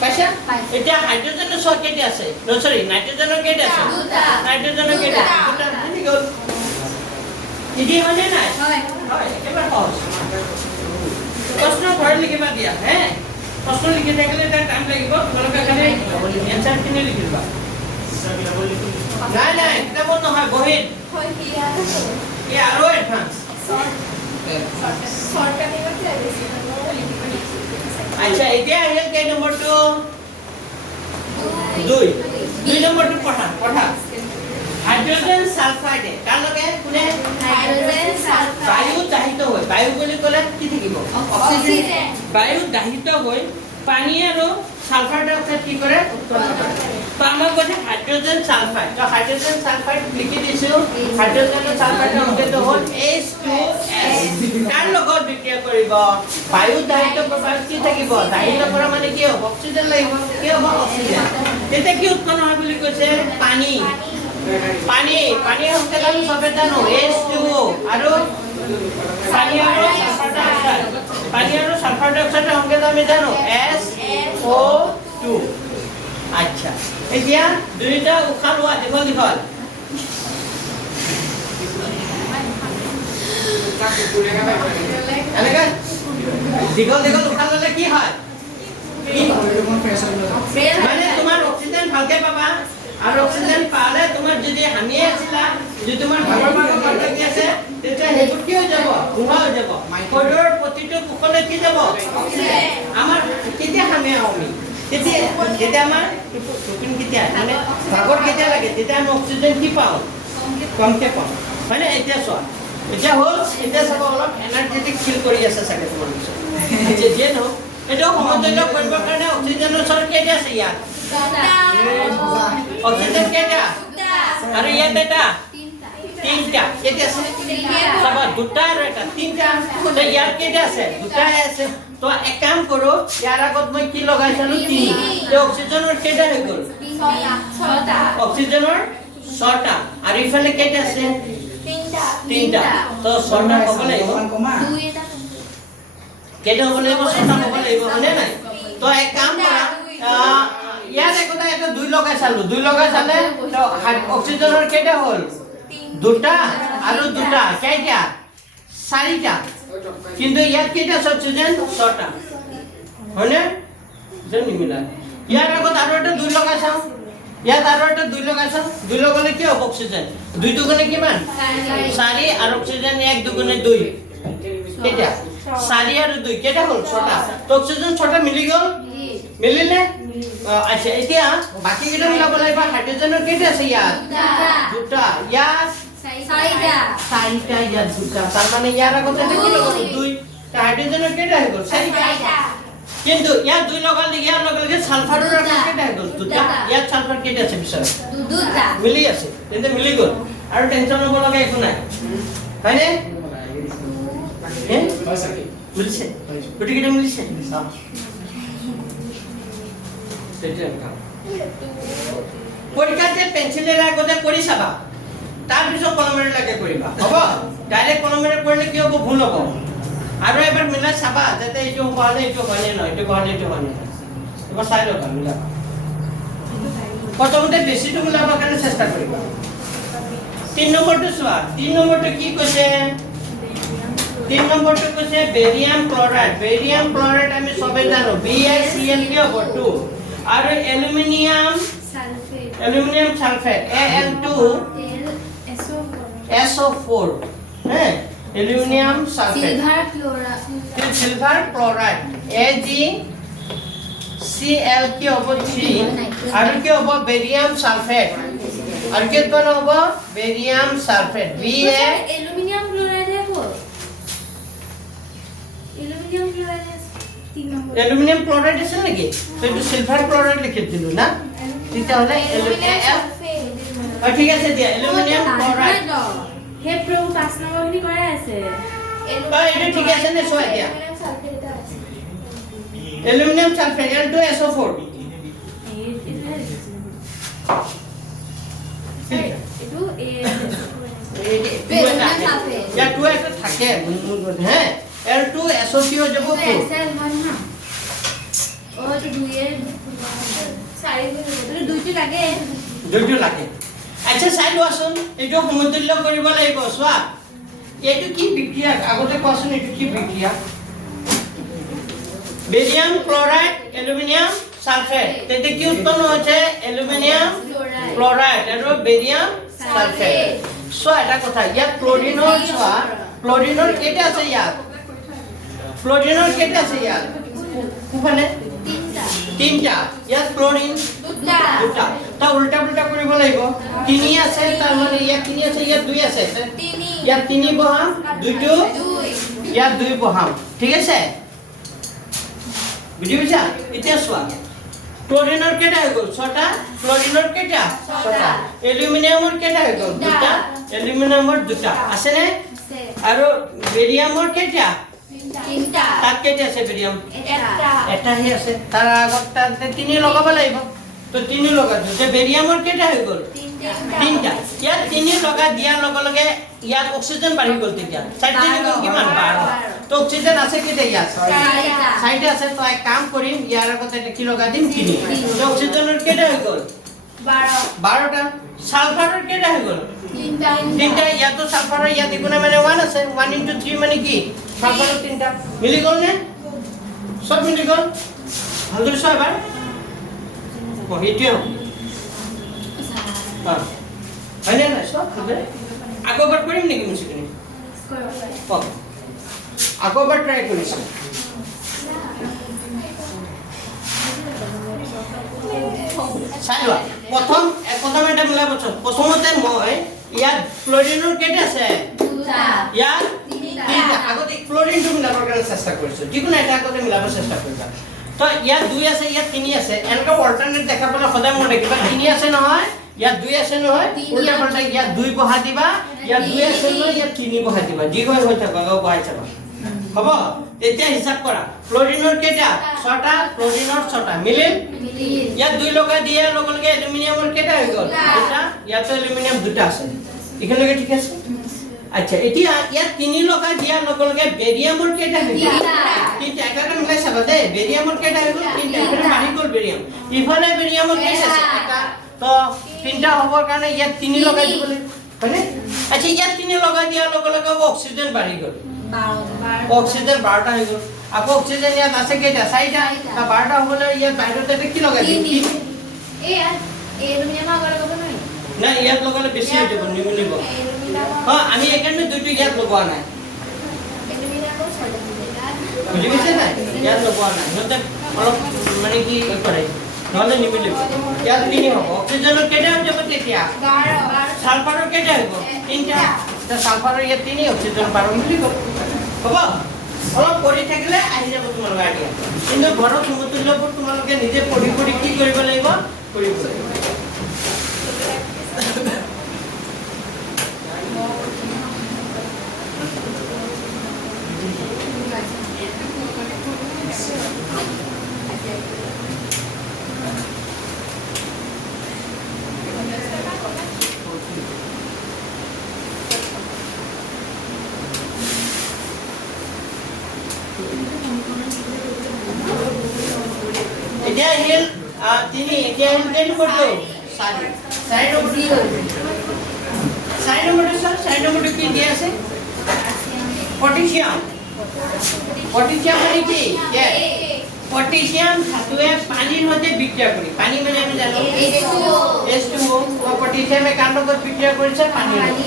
পাইছা এতিয়া হাইড্ৰোজেনৰ 6 কেইটা আছে নো সৰি নাইট্ৰোজেনৰ কেইটা আছে দুটা নাইট্ৰোজেনৰ কেইটা দুটা বুজি গ'ল ইদি মানে নাই হয় একেবাৰে সহজ প্ৰশ্ন পঢ়ি লিখিবা দিয়া হে প্ৰশ্ন লিখি থাকিলে তাৰ টাইম লাগিব তোমালোকে খালি এনসার কিনে লিখিবা নাই নাই কিতাব নহয় বহিত হয় কি এই আৰু এডভান্স শৰ্ট কাটিবা কি লাগিছে আচ্ছা এতিয়া আহিল কেই নম্বৰটো 2 নম্বৰটো পঢ়া হাইড্ৰোজেন সালফাইড কাৰ লগে কোনে হাইড্ৰোজেন সালফাইড বায়ু দাহিত হয় বায়ু বুলি কলে কি থাকিব অক্সিজেন বায়ু দাহিত হয় পানী আৰু সালফাৰ ডাই অক্সাইড কি কৰে উৎপন্ন কৰে তো আমাক কৈছে হাইড্ৰোজেন সালফাইড তো হাইড্ৰোজেন সালফাইড লিখি দিছো হাইড্ৰোজেন সালফাইড অংশটো হ'ল H2S কাৰ লগত বিক্ৰিয়া কৰিব বায়ু দাহিত প্ৰভাৱ কি থাকিব দাহিত কৰা মানে কি হ'ব অক্সিজেন লাগিব কি হ'ব অক্সিজেন তেতিয়া কি উৎপন্ন হয় বুলি কৈছে পানী পানী সংকেত আমি সবে জানো H2O আৰু পানী আৰু সালফাৰ ডাই অক্সাইডৰ সংকেত আমি জানো SO2 আচ্ছা এতিয়া দুইটা উশাহ লোৱা দীঘল এনেকা দীঘল উশাহ ল'লে কি হয় মানে তোমাৰ অক্সিজেন ভালকে পাবা আৰু অক্সিজেন পালে তোমাৰ যদি হামিয়ে আছিলা যদি তোমাৰ ভাগৰ লাগি আছে তেতিয়া হেইটো কি হৈ যাব নোহোৱা হৈ যাব শৰীৰৰ প্ৰতিটো কোষলে কি যাব অক্সিজেন আমাৰ কেতিয়া হামিয়ে আমি তেতিয়া আমাৰ টোপনি কেতিয়া মানে ভাগৰ কেতিয়া লাগে তেতিয়া আমি অক্সিজেন কি পাওঁ কমকে পাওঁ মানে এতিয়া চোৱা এতিয়া হ'ল এতিয়া চাব অলপ এনাৰ্জেটিক ফিল কৰি আছে চাগে তোমাৰ যে যে ন এটা সমতুল্য কৰিবৰ কাৰণে অক্সিজেনৰ স্তৰ কেইটা আছে ইয়াত অক্সিজেন কেইটা আৰু ইয়াত এটা তিনটা কেইটা আছে চাব দুটা আৰু এটা তিনটা তো ইয়াত কেইটা আছে দুটাই আছে তো এক কাম কৰো ইয়াৰ আগত মই কি লগাইছিলো তিনি তো অক্সিজেনৰ কেইটা হৈ গ'ল ছটা অক্সিজেনৰ ছটা আৰু ইফালে কেইটা আছে তিনটা তো ছটা হ'ব লাগিব কেইটা হ'ব লাগিব ছটা হ'ব লাগিব হয়নে নাই তো এক কাম কৰা ইয়াত একোটা এটা দুই লগাই চালে তো অক্সিজেনৰ কেইটা হ'ল দুটা আৰু দুটা কেইটা চাৰিটা কিন্তু ইয়াত কেইটা অক্সিজেন ছটা হয়নে যেন নিমিলা ইয়াৰ আগত আৰু এটা দুই লগাই চাওঁ ইয়াত আৰু এটা দুই লগাই চাওঁ দুই লগালে কি হ'ব অক্সিজেন দুই দুগুণে কিমান চাৰি আৰু অক্সিজেন এক দুগুণে দুই কেইটা চাৰি আৰু দুই কেইটা হ'ল ছটা তো অক্সিজেন ছটা মিলি গ'ল মিলিলে আচ্ছা এতিয়া বাকি কেইটা মিলাব লাগিব হাইড্ৰোজেনৰ কেইটা আছে ইয়াত দুটা ইয়াত চাৰিটা ইয়াত দুটা তাৰ মানে ইয়াৰ আগত এটা কি লগাব দুই হাইড্ৰোজেনৰ কেইটা হৈ গ'ল চাৰিটা কিন্তু ইয়াত দুই লগালে ইয়াৰ লগে সালফাৰৰ কেইটা হৈ গ'ল দুটা ইয়াত সালফাৰ কেইটা আছে পিছত দুটা মিলি আছে তেন্তে মিলি গ'ল আৰু টেনচন ল'ব লগা একো নাই হয়নে মিলিছে গোটেইকেইটা মিলিছে পৰীক্ষাতে পেঞ্চিলেৰে আগতে কৰি চাবা তাৰ পিছত কলমেৰে লাগে কৰিবা হ'ব ডাইৰেক্ট কলমেৰে কৰিলে কি হ'ব ভুল হ'ব আৰু এবাৰ মিলাই চাবা যাতে এইটো হ'লে এইটো হয়নে নহয় এইটো হ'লে এইটো হয়নে এবাৰ চাই ল'বা মিলাবা প্ৰথমতে বেছিটো মিলাবৰ কাৰণে চেষ্টা কৰিবা 3 নম্বৰটো চোৱা 3 নম্বৰটো কি কৈছে 3 নম্বৰটো কৈছে বেৰিয়াম ক্লৰাইড আমি সবে জানো BiCl কি হ'ব 2 আৰু এলুমিনিয়াম সালফেট Al2 SO4 হে aluminium sulphate silver chloride AgCl কি হ'ব 3 আৰু কি হ'ব বেৰিয়াম সালফেট আৰু কি হ'ব barium sulphate Ba aluminium chloride aluminium chloride আছে নেকি তো এইটো সিলভার ক্লোরাইড লিখি দিলো না তেতিয়া হলে ঠিক আছে দিয়া এলুমিনিয়াম ক্লোরাইড হে প্ৰো 5 নম্বৰখিনি কৰাই আছে এইটো ঠিক আছে নে চোৱা দিয়া এলুমিনিয়াম সালফেট Al2SO4 या 2 এটা থাকে হে Al2SO3 হৈ যাব 4 ও তো 2 এর 4 দুইটো লাগে আচ্ছা চাই লোৱাচোন এইটো সমতুল্য কৰিব লাগিব চোৱা এইটো কি বিক্ৰিয়া আগতে কোৱাচোন এইটো কি বিক্ৰিয়া বেৰিয়াম ক্লোৰাইড এলুমিনিয়াম সালফেট তেতে কি উৎপন্ন হৈছে এলুমিনিয়াম ক্লোৰাইড আৰু বেৰিয়াম সালফেট চোৱা এটা কথা ইয়াত ক্লোৰিনৰ চোৱা ক্লোৰিনৰ কেইটা আছে ইয়াত কোফালে তিনটা ইয়াত ক্লোৰিন দুটা তা উল্টা পুল্টা কৰিব লাগিব তিনি আছে তাৰ মানে ইয়াত তিনি আছে ইয়াত দুই আছে ইয়াত তিনি বহাম দুইটো ইয়াত দুই বহাম ঠিক আছে বুজি পাইছা এতিয়া চোৱা ক্লোৰিনৰ কেইটা হৈ গ'ল ছটা ক্লোৰিনৰ কেইটা ছটা এলুমিনিয়ামৰ কেইটা হৈ গ'ল দুটা এলুমিনিয়ামৰ দুটা আছে নে আৰু বেৰিয়ামৰ কেইটা তিনটা তাত কেইটা আছে বেৰিয়াম এটাহে আছে তাৰ আগত তাতে তিনি লগাব লাগিব তো তিনি লগাটো যে বেৰিয়ামৰ কেইটা হৈ গ'ল তিনটা ইয়াত তিনি লগা দিয়াৰ লগে লগে ইয়াত অক্সিজেন বাঢ়ি গ'ল তেতিয়া চাৰিটা গ'ল কিমান 12 তো অক্সিজেন আছে কেইটা ইয়াত চাৰিটা আছে তো এক কাম কৰিম ইয়াৰ আগত এটা কি লগা দিম তিনি তো অক্সিজেনৰ কেইটা হৈ গ'ল 12টা সালফাৰৰ কেইটা হৈ গ'ল তিনটা ইয়াতো সালফাৰৰ ইয়াত ইকুনে মানে 1 আছে 1 * 3 মানে কি সালফাৰৰ তিনটা মিলি গ'ল নে সব মিলি গ'ল ভালদৰে চাই এবাৰ এইটোৱে হয়নে নাই চব ভালদৰে আকৌ এবাৰ কৰিম নেকি মুচিখিনি কওক আকৌ এবাৰ ট্ৰাই কৰিছোঁ চাই লোৱা প্ৰথম এটা মিলাব প্ৰথমতে মই ইয়াত ক্লৰিনৰ কেইটা আছে ইয়াত তিনিটা আগতে ক্লৰিনটো মিলাবৰ কাৰণে চেষ্টা কৰিছোঁ যিকোনো এটা আগতে মিলাব চেষ্টা কৰিবা তো ইয়াত 2 আছে ইয়াত 3 আছে এনেকুৱা অল্টাৰনেট দেখা পালে সদায় মনত ৰাখিবা 3 আছে নহয় ইয়াত 2 আছে নহয় উল্টা পাল্টা ইয়াত 2 বহা দিবা ইয়াত 2 আছে নহয় ইয়াত 3 বহা দিবা যি হয় হৈ থাকক বহাই চাবা হ'ব তেতিয়া হিচাপ কৰা ক্লৰিনৰ কেইটা 6টা ক্লৰিনৰ 6টা মিলিল ইয়াত 2 লগাই দিয়া লগে লগে এলুমিনিয়ামৰ কেইটা হৈ গ'ল দুটা ইয়াত এলুমিনিয়াম দুটা আছে এখানে ঠিক আছে আচ্ছা এতিয়া ইয়াত 3 লগাই দিয়া লগে লগে বেৰিয়ামৰ কেইটা হৈ গ'ল তিনটা এটা মিলাই চাবা দে বেৰিয়ামৰ কেইটা হৈ গ'ল তিনটা এখানে বাঢ়ি গ'ল বেৰিয়াম ইফালে বেৰিয়ামৰ কেইটা আছে এটা তো তিনটা হবৰ কাৰণে ইয়াত 3 লগাই দিব লাগিব হয়নে আচ্ছা ইয়াত 3 লগাই দিয়া লগে লগে অক্সিজেন বাঢ়ি গ'ল 12 অক্সিজেন 12টা হৈ গ'ল আকৌ অক্সিজেন ইয়াত আছে কেইটা 4টা তা 12টা হ'লে ইয়াত বাহিৰতে কি লগাই দিম এই এলুমিনিয়াম আগৰ লগাব নাই না ইয়াত লগালে বেছি হৈ যাব নিমিলিব আমি এখানে দুটো ইয়াত লগোৱা নাই এলুমিনিয়ামৰ 6টা বুজি পাইছে নাই ইয়াত লগোৱা নাই নহতে অলপ মানে কি কৰে নহলে নিমিলিব ইয়াত তিনি হ'ব অক্সিজেনৰ কেইটা হৈ যাব তেতিয়া 12 সালফাৰৰ কেইটা হ'ব তিনটা তা সালফাৰৰ ইয়াত 3 অক্সিজেন 12 মিলিব হ'ব অলপ কৰি থাকিলে আহি যাব তোমালোকৰ আইডিয়া কিন্তু ঘৰৰ সমতুল্যবোৰ তোমালোকে নিজে পঢ়ি পঢ়ি কি কৰিব লাগিব কৰিব লাগিব এতিয়া আহিল তিনি এতিয়া আহিল কেই নম্বৰটো 4 নম্বৰটো কি দিয়া আছে পটাছিয়াম মানে কি পটাছিয়াম ধাতুৱে পানীৰ সৈতে বিক্ৰিয়া কৰি পানী মানে আমি জানো H2O পটাছিয়ামে কাৰ লগত বিক্ৰিয়া কৰিছে পানীৰ লগত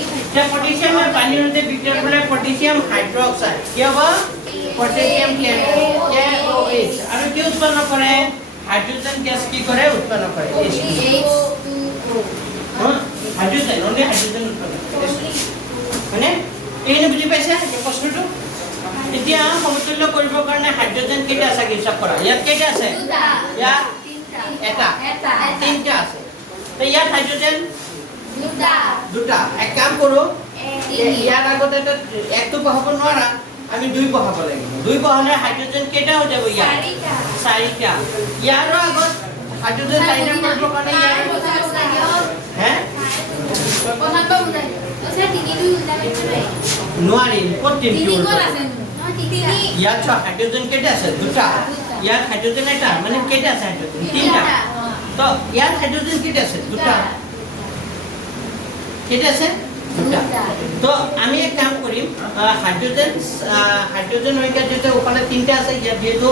পটাছিয়ামে পানীৰ সৈতে বিক্ৰিয়া কৰিলে পটাছিয়াম হাইড্ৰক্সাইড কি হ'ব পটাছিয়াম KOH আৰু কি উৎপন্ন কৰে হাইড্ৰোজেন গ্যাস কি কৰে উৎপন্ন কৰে H2O হাইড্ৰোজেন only হাইড্ৰোজেন উৎপন্ন কৰে মানে এইনে বুজি পাইছে এই প্ৰশ্নটো এতিয়া সমতুল্য কৰিবৰ কাৰণে হাইড্ৰোজেন কেইটা আছে হিচাপ কৰা ইয়াত কেইটা আছে ইয়াত তিনটা আছে তো ইয়াত হাইড্ৰোজেন দুটা এক কাম কৰো ইয়াৰ আগতে একটো বহাব নোৱাৰা আমি 2 বহাব লাগিব 2 বহালে হাইড্ৰোজেন কেইটা হৈ যাব ইয়াত 4টা ইয়াৰ আগত হাইড্ৰোজেন 4টা কৰিব কাৰণে ইয়াৰ হে পনাটো বুজাই তো সে তিনিটো উল্টা কৰিছে নোৱাৰি ক'ত তিনিটো আছে ইয়াত হাইড্ৰোজেন কেইটা আছে দুটা ইয়াত হাইড্ৰোজেন এটা মানে কেইটা আছে হাইড্ৰোজেন তিনটা তো ইয়াত হাইড্ৰোজেন কেইটা আছে দুটা কেইটা আছে তো আমি এক কাম কৰিম হাইড্ৰোজেন হৈকে যেটা ওখানে তিনটা আছে ইয়াত যেহেতু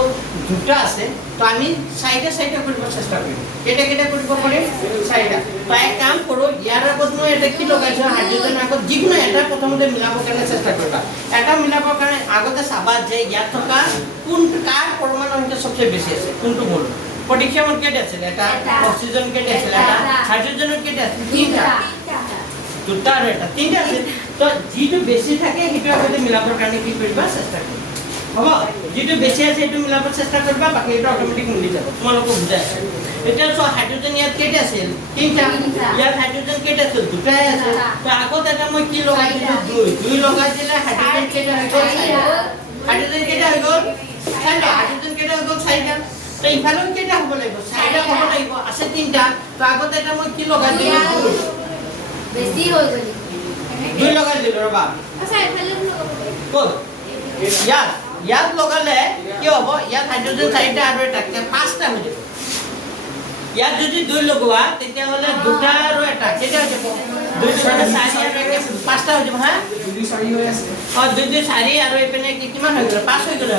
দুটা আছে তো আমি 4টা কৰিব চেষ্টা কৰিম কেইটা কৰিব পাৰিম 4টা তো এক কাম কৰো ইয়াৰ আগত মই এটা কি লগাইছো হাইড্ৰোজেন আগত যিকোনো এটা প্ৰথমতে মিলাবৰ কাৰণে চেষ্টা কৰিবা এটা মিলাবৰ কাৰণে আগতে চাবা যে ইয়াত থকা কোনটো কাৰ পৰমাণু সংখ্যা সবচেয়ে বেছি আছে কোনটো মূল পটাছিয়ামৰ কেইটা আছে এটা অক্সিজেন কেইটা আছে এটা হাইড্ৰোজেনৰ কেইটা আছে তিনটা দুটা আৰু এটা তিনটা আছে তো যিটো বেছি থাকে সেইটো আগতে মিলাবৰ কাৰণে কি কৰিবা চেষ্টা কৰিবা হ'ব যিটো বেছি আছে সেইটো মিলাবৰ চেষ্টা কৰিবা বাকি এটা অটোমেটিক মিলি যাব তোমালোকক বুজাই আছে এতিয়া সো হাইড্ৰোজেন ইয়াত কেইটা আছে তিনটা ইয়াত হাইড্ৰোজেন কেইটা আছে দুটাই আছে তো আগত এটা মই কি লগাই দিলো 2 লগাই দিলে হাইড্ৰোজেন কেইটা হৈ গ'ল হাইড্ৰোজেন কেইটা হৈ গ'ল 4টা হাইড্ৰোজেন কেইটা হৈ গ'ল 4টা তো ইফালেও কেইটা হ'ব লাগিব 4টা হ'ব লাগিব আছে তিনটা তো আগত এটা মই কি লগাই দিলো 2 বেছি হৈ গলি 2 লগাই দিলো ৰবা আচ্ছা এফালে লগাব ক'ত ইয়াত লগালে কি হ'ব ইয়াত হাইড্ৰোজেন 4টা আৰু এটা 5টা হৈ যাব ইয়াত যদি 2 লগোৱা তেতিয়া হলে দুটা আৰু এটা কেইটা হৈ যাব 2 4 আৰু 5টা হৈ যাব হা 2 4 হৈ আছে 2 4 আৰু এপিনে কিমান হৈ গ'ল 5 হৈ গ'ল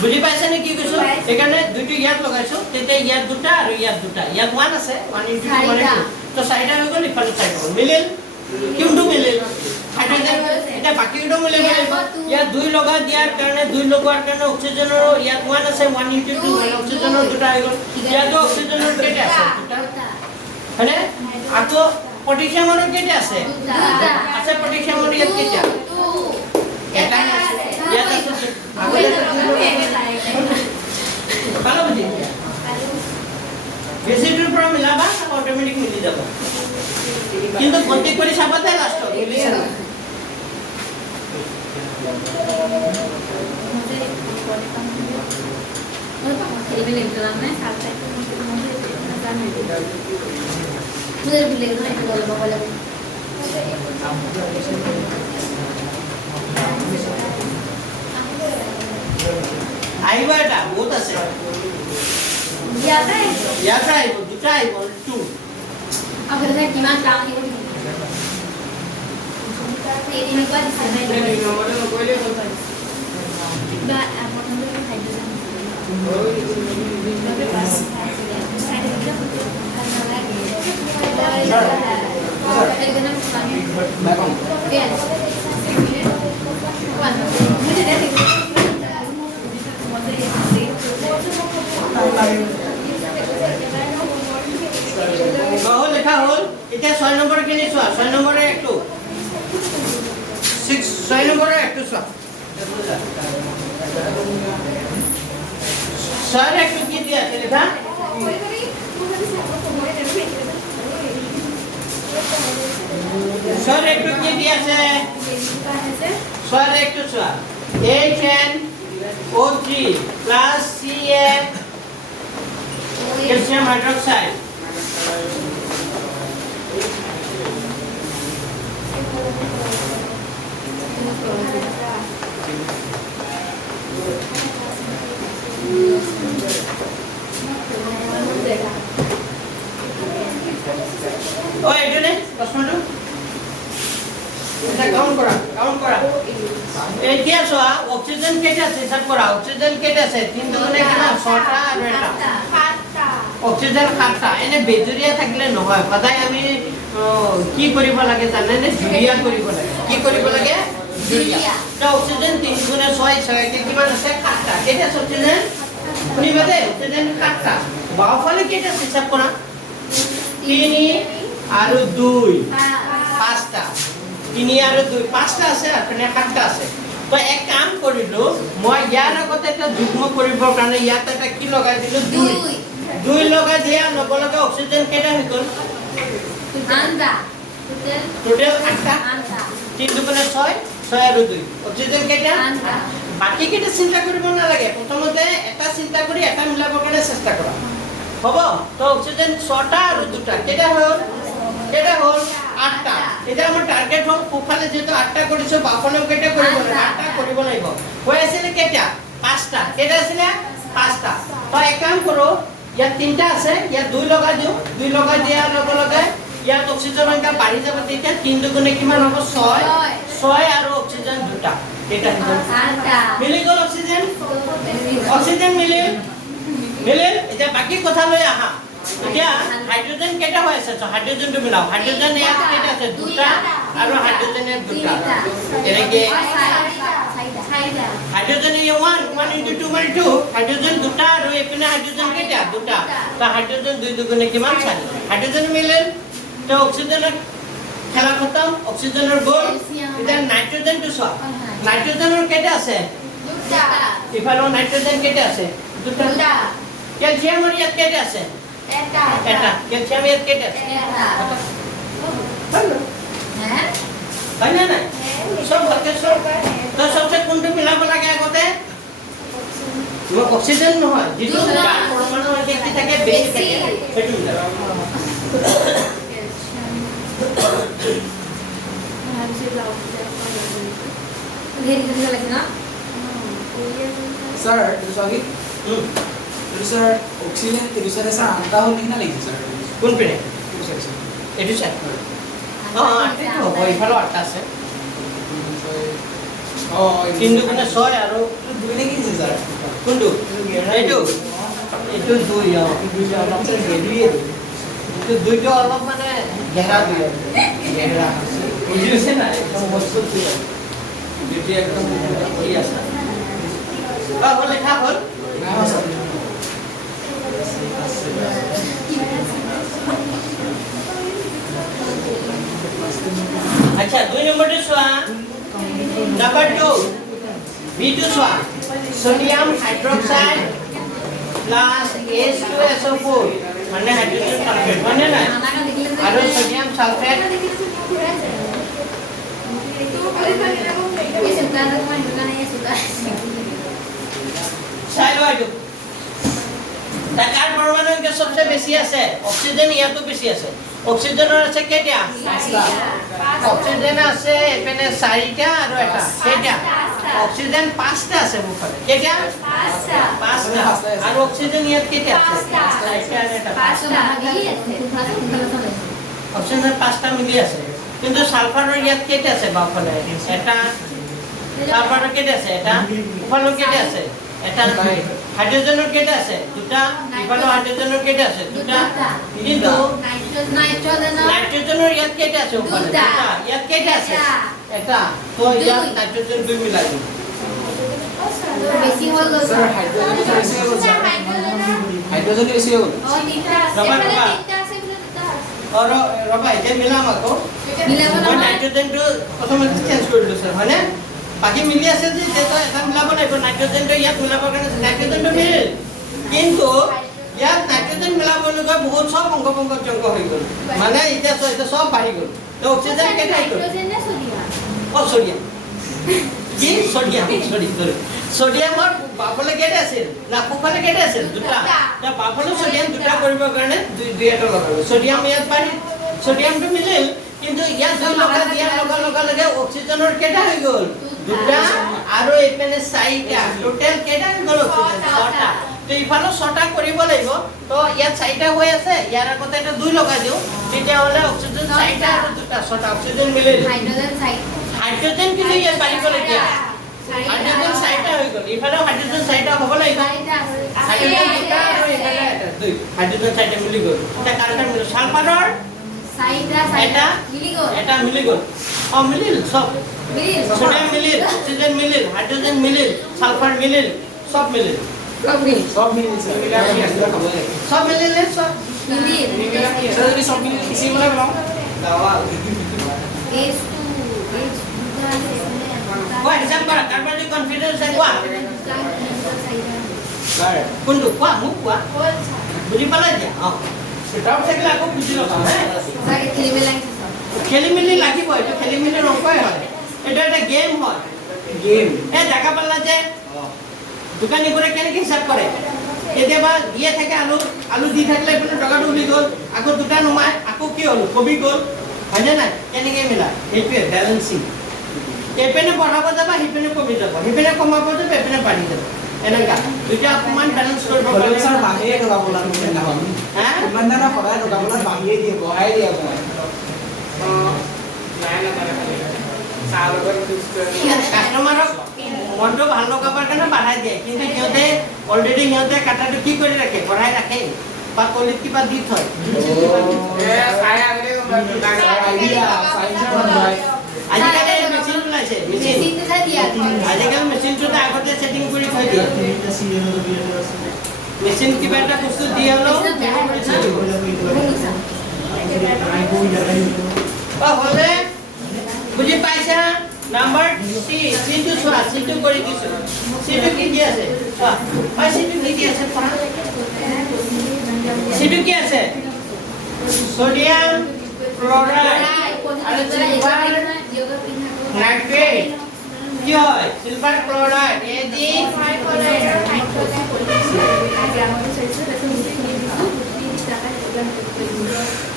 বুজি পাইছে নে কি কৈছো এখানে দুটো ইয়াত লগাইছো তেতিয়া ইয়াত দুটা আৰু ইয়াত দুটা ইয়াত 1 আছে 1 * 2 1 তো চাৰিটা হৈ গ'ল ইফালে চাৰিটা হ'ল মিলিল কোনটো মিলিল হাইড্ৰজেন এটা বাকীটো মিলিব লাগিব ইয়াত 2 লগাই দিয়াৰ কাৰণে 2 লগোৱাৰ কাৰণে অক্সিজেনৰ ইয়াত 1 আছে 1 * 2 অক্সিজেনৰ দুটা হৈ গ'ল ইয়াতো অক্সিজেনৰ কেইটা আছে দুটা হয়নে আকৌ পটাছিয়ামৰ কেইটা আছে দুটা আছে পটাছিয়ামৰ ইয়াত কেইটা এটা ইয়াত আছে আগতে ভালো বুঝি বেছিটোৰ পৰা মিলাবা অটোমেটিক মিলি যাব কিন্তু গন্তি কৰি চাবাতে লাষ্টত মিলিছে না আহিব এটা বহুত আছে ইয়াতে আহিব দুটা আহিব 2 अगर मैं किमान काम नहीं करूँ तेरी में कोई दिशा नहीं है बात आप मतलब हाइड्रोजन मेरे पास বহু লেখা হল এটা 6 নম্বরে কিনে চোৱা 6 নম্বৰে একটু 6 নম্বৰে একটু চোৱা স্যাৰ একটু কি দিয়া আছে লেখা স্যাৰ একটু কি দিয়া আছে স্যাৰ একটু চোৱা HNO3 plus Ca calcium hydroxide ও এখানে প্রশ্নটো এটা কাউন্ট করা এতিয়া সোয়া অক্সিজেন কেটে আছে হিসাব করা অক্সিজেন কেটে আছে 3 দুগুণে কিমান 6টা আর এটা 7টা অক্সিজেন 7টা এনে বেজুরিয়া থাকলে নহয় সদায় আমি কি কৰিব লাগে জানেনে জুৰিয়া কৰিব লাগে কি কৰিব লাগে জুৰিয়া তো অক্সিজেন 3 দুগুণে 6 6 কে কিমান আছে 7টা কেটে আছে অক্সিজেন শুনিবা দে অক্সিজেন 7টা বাওফালে কেটে আছে হিসাব কৰা 3 আৰ 2 5টা 3 আৰ 2 5টা আছে আৰ 7টা আছে তো এক কাম কৰিলো মই ইয়াৰ আগতে এটা যুগ্ম কৰিবৰ কাৰণে ইয়াত এটা কি লগাই দিলো 2 লগাই দিয়া লগে লগে অক্সিজেন কেটা হৈ গ'ল आंदा টোটাল 8টা आंदा 3 দুগুণে 6 6 আর 2 অক্সিজেন কেটা आंदा বাকি কেটা চিন্তা কৰিব নালাগে প্ৰথমতে এটা চিন্তা কৰি এটা মিলাবৰ কাৰণে চেষ্টা কৰা হ'ব তো অক্সিজেন 6টা আৰ 2টা কেটা হ'ল 8টা এটা আমাৰ টাৰ্গেট হ'ল কোফালে যেটো 8টা কৰিছো বাফালেও কেটা কৰিব লাগে 8টা কৰিব লাগিব হৈ আছিল কেটা 5টা কেটা আছিল 5টা তো এক কাম কৰো ইয়াত 3টা আছে ইয়াত 2 লগাই দিও 2 লগাই দিয়াৰ লগে লগে ইয়াত অক্সিজেন সংখ্যা বাঢ়ি যাব তেতিয়া 3 দুগুণে কিমান হ'ব 6 আৰু অক্সিজেন দুটা কেটা হ'ব आंदा মিলি গ'ল অক্সিজেন মিলিল এটা বাকি কথা লৈ আহা এতিয়া হাইড্ৰোজেন কেটা হৈ আছে তো হাইড্ৰোজেনটো মিলাও হাইড্ৰোজেন ইয়াত কেটা আছে দুটা আৰু হাইড্ৰোজেন দুটা এনেকে হাইড্ৰোজেন 1 * 2 * 2 হাইড্ৰোজেন দুটা আৰু এপিনে হাইড্ৰোজেন কেটা দুটা তো হাইড্ৰোজেন 2 দুগুণে কিমান 4 হাইড্ৰোজেন মিলিল তো অক্সিজেনৰ খেলা খতম অক্সিজেনৰ গ'ল এতিয়া নাইট্ৰোজেনটো চোৱা নাইট্ৰোজেনৰ কেটা আছে দুটা ইফালে নাইট্ৰোজেন কেটা আছে দুটা ক্যালসিয়ামৰ ইয়াত কেটা আছে এটা ক্যালসিয়াম ইয়াত কেটা আছে হলো हैं হয় না না সব ভালকে সব তো সবচেয়ে কোনটো মিলাব লাগে আগতে অক্সিজেন নহয় যেটো পৰমাণু শক্তি থাকে বেছি থাকে সেইটো মিলাব sir sorry sir oxygen sir ऐसा आता हो नहीं ना लेकिन सर কোন পিনে सर এটো চাই আঠটো হ'ব ইফালে আঠটা আছে কিন্তু কোনে 6 আৰু দুই নে কি সर কোনটো এইটো 2 দুইটা অলপ সে গেলিয়ে দুইটো অলপ মানে ঘেৰা দিয়ে ঘেৰা বুজি আছে না একদম বস্তু দিয়ে দুইটো একদম কৰি আছে হ'ল লেখা হ'ল আচ্ছা 2 নম্বৰটো চোৱা নাম্বাৰ 2 B2 চোৱা সোডিয়াম হাইড্ৰক্সাইড প্লাস H2SO4 মানে হাইড্রোজেন সালফেট মানে না আর সোডিয়াম সালফেট সাইলোয়াইড টাকার পরমাণু কে সবচেয়ে বেশি আছে অক্সিজেন ইয়াতো বেশি আছে অক্সিজেনের আছে কেটা অক্সিজেন আছে এখানে 4টা আর এটা কেটা অক্সিজেন 5টা আছে মুখে কেটা 5টা আর অক্সিজেন ইয়াত কেটা আছে 4টা আর এটা 5টা অক্সিজেন 5টা মিলি আছে কিন্তু সালফারের ইয়াত কেটা আছে বাফলে এটা সালফারের কেটা আছে এটা উফালো কেটা আছে এটা হাইড্রোজেনের কেটা আছে দুটা ইফালো হাইড্রোজেনের কেটা আছে দুটা কিন্তু নাইট্রোজেনের ইয়াত কেটা আছে উফালো দুটা ইয়াত কেটা আছে এটা তো ইয়াত নাইট্রোজেন 2 মিলাই দিই বেশি হল স্যার হাইড্রোজেন বেশি হল তিনটা আছে और रबा এটা মিলাম আকৌ মই নাইট্রোজেনটো প্ৰথমে চেঞ্জ কৰিলো স্যার হয়নে বাকি মিলি আছে যে এটা এটা মিলাব লাগিব নাইট্রোজেনটো ইয়াত মিলাবৰ কাৰণে নাইট্রোজেনটো মিল কিন্তু ইয়াত নাইট্রোজেন মিলাবলৈ গৈ বহুত সব অংগ জংগ হৈ গ'ল মানে এটা সব বাঢ়ি গ'ল তো অক্সিজেন কেটা হৈ গ'ল নাইট্রোজেন না সোডিয়াম ও সোডিয়াম কি সোডিয়াম সোডিয়ামৰ বাফলে কেটা আছিল না কোফালে কেটা আছিল দুটা তা বাফলে সোডিয়াম দুটা কৰিবৰ কাৰণে দুই এটা লগালো সোডিয়াম ইয়াত পাৰি সোডিয়ামটো মিলিল কিন্তু ইয়াত দুই লগা দিয়া লগা লাগে অক্সিজেনৰ কেটা হৈ গ'ল দুটা আৰু এখানে 4টা টোটাল কেটা হৈ গ'ল অক্সিজেন 6টা তো ইফালে 6টা কৰিব লাগিব তো ইয়াত 4টা হৈ আছে ইয়াৰ আগতে এটা দুই লগাই দিও তেতিয়া হলে অক্সিজেন 4টা আৰু দুটা 6টা অক্সিজেন মিলিল হাইড্রোজেন সাইড হাইড্রোজেন কিন্তু ইয়াত বাঢ়ি গ'ল এতিয়া হাইড্রোজেন 4টা হৈ গ'ল ইফালে হাইড্রোজেন 4টা হ'ব লাগিব হাইড্রোজেন দুটা আৰু ইফালে এটা দুই হাইড্ৰোজেন 4টা মিলি গ'ল এটা কাৰ্বন মিলি সালফাৰৰ সাইডটা এটা মিলি গ'ল ও মিলিল সব সোডিয়াম মিলিল অক্সিজেন মিলিল হাইড্রোজেন মিলিল সালফার মিলিল সব মিলিল সব মিলি মিলা কি আছে খাব লাগে সব মিলিল সব স্যার যদি সব মিলি কিসি বলে বলাও দাওয়া কোৱা হিচাপ কৰা কাৰ্বনিক কনফিডেন্স কোৱা স্যাৰ কোনটো কোৱা মোক কোৱা বুজি পালা দিয়া সেটাও থাকিলে আকৌ বুজি লবা খেলি মেলি লাগিব এইটো খেলি মেলি নকয় হয় এটা এটা গেম হয় গেম এ দেখা পালা যে দোকানীবোৰে কেনেকৈ হিচাপ কৰে কেতিয়াবা দিয়ে থাকে আলু দি থাকিলে এইপিনে টকাটো উলি গ'ল আকৌ দুটা নুমাই আকৌ কি হ'ল কবি গ'ল হয়নে নাই কেনেকৈ মিলা এইটোৱে বেলেঞ্চিং এইপিনে বঢ়াব যাবা সিপিনে কমি যাব সিপিনে কমাব যাব এইপিনে বাঢ়ি যাব এনেকা দুটা অকমান বেলেঞ্চ কৰিব বলে স্যার বাহিয়ে ঢোকা বলা তুমি না হল হ্যাঁ ইমান দানা পড়ায় ঢোকা বলা বাহিয়ে দিয়ে বহাই দিয়ে অকমান কাস্টমাৰক মনটো ভাল লগাবৰ কাৰণে বাঢ়াই দিয়ে কিন্তু সিহঁতে অলৰেডি সিহঁতে কাটাটো কি কৰি ৰাখে বঢ়াই ৰাখে বা কলিত কিবা দি থয় আজিকালি মেচিন ওলাইছে আজিকালি মেচিনটোতে আগতে ছেটিং কৰি থৈ দিয়ে মেচিন কিবা এটা বস্তু দি হ'লেও হ'লে বুজি পাইছা নাম্বাৰ সিটো চোৱা সিটো কৰি দিছো সিটো কি দি আছে চোৱা পাই সিটো কি দি আছে পঢ়া সিটো কি আছে সোডিয়াম ক্লোৰাইড আৰু সিলভাৰ নাইট্ৰেট কি হয় সিলভাৰ ক্লোৰাইড এজি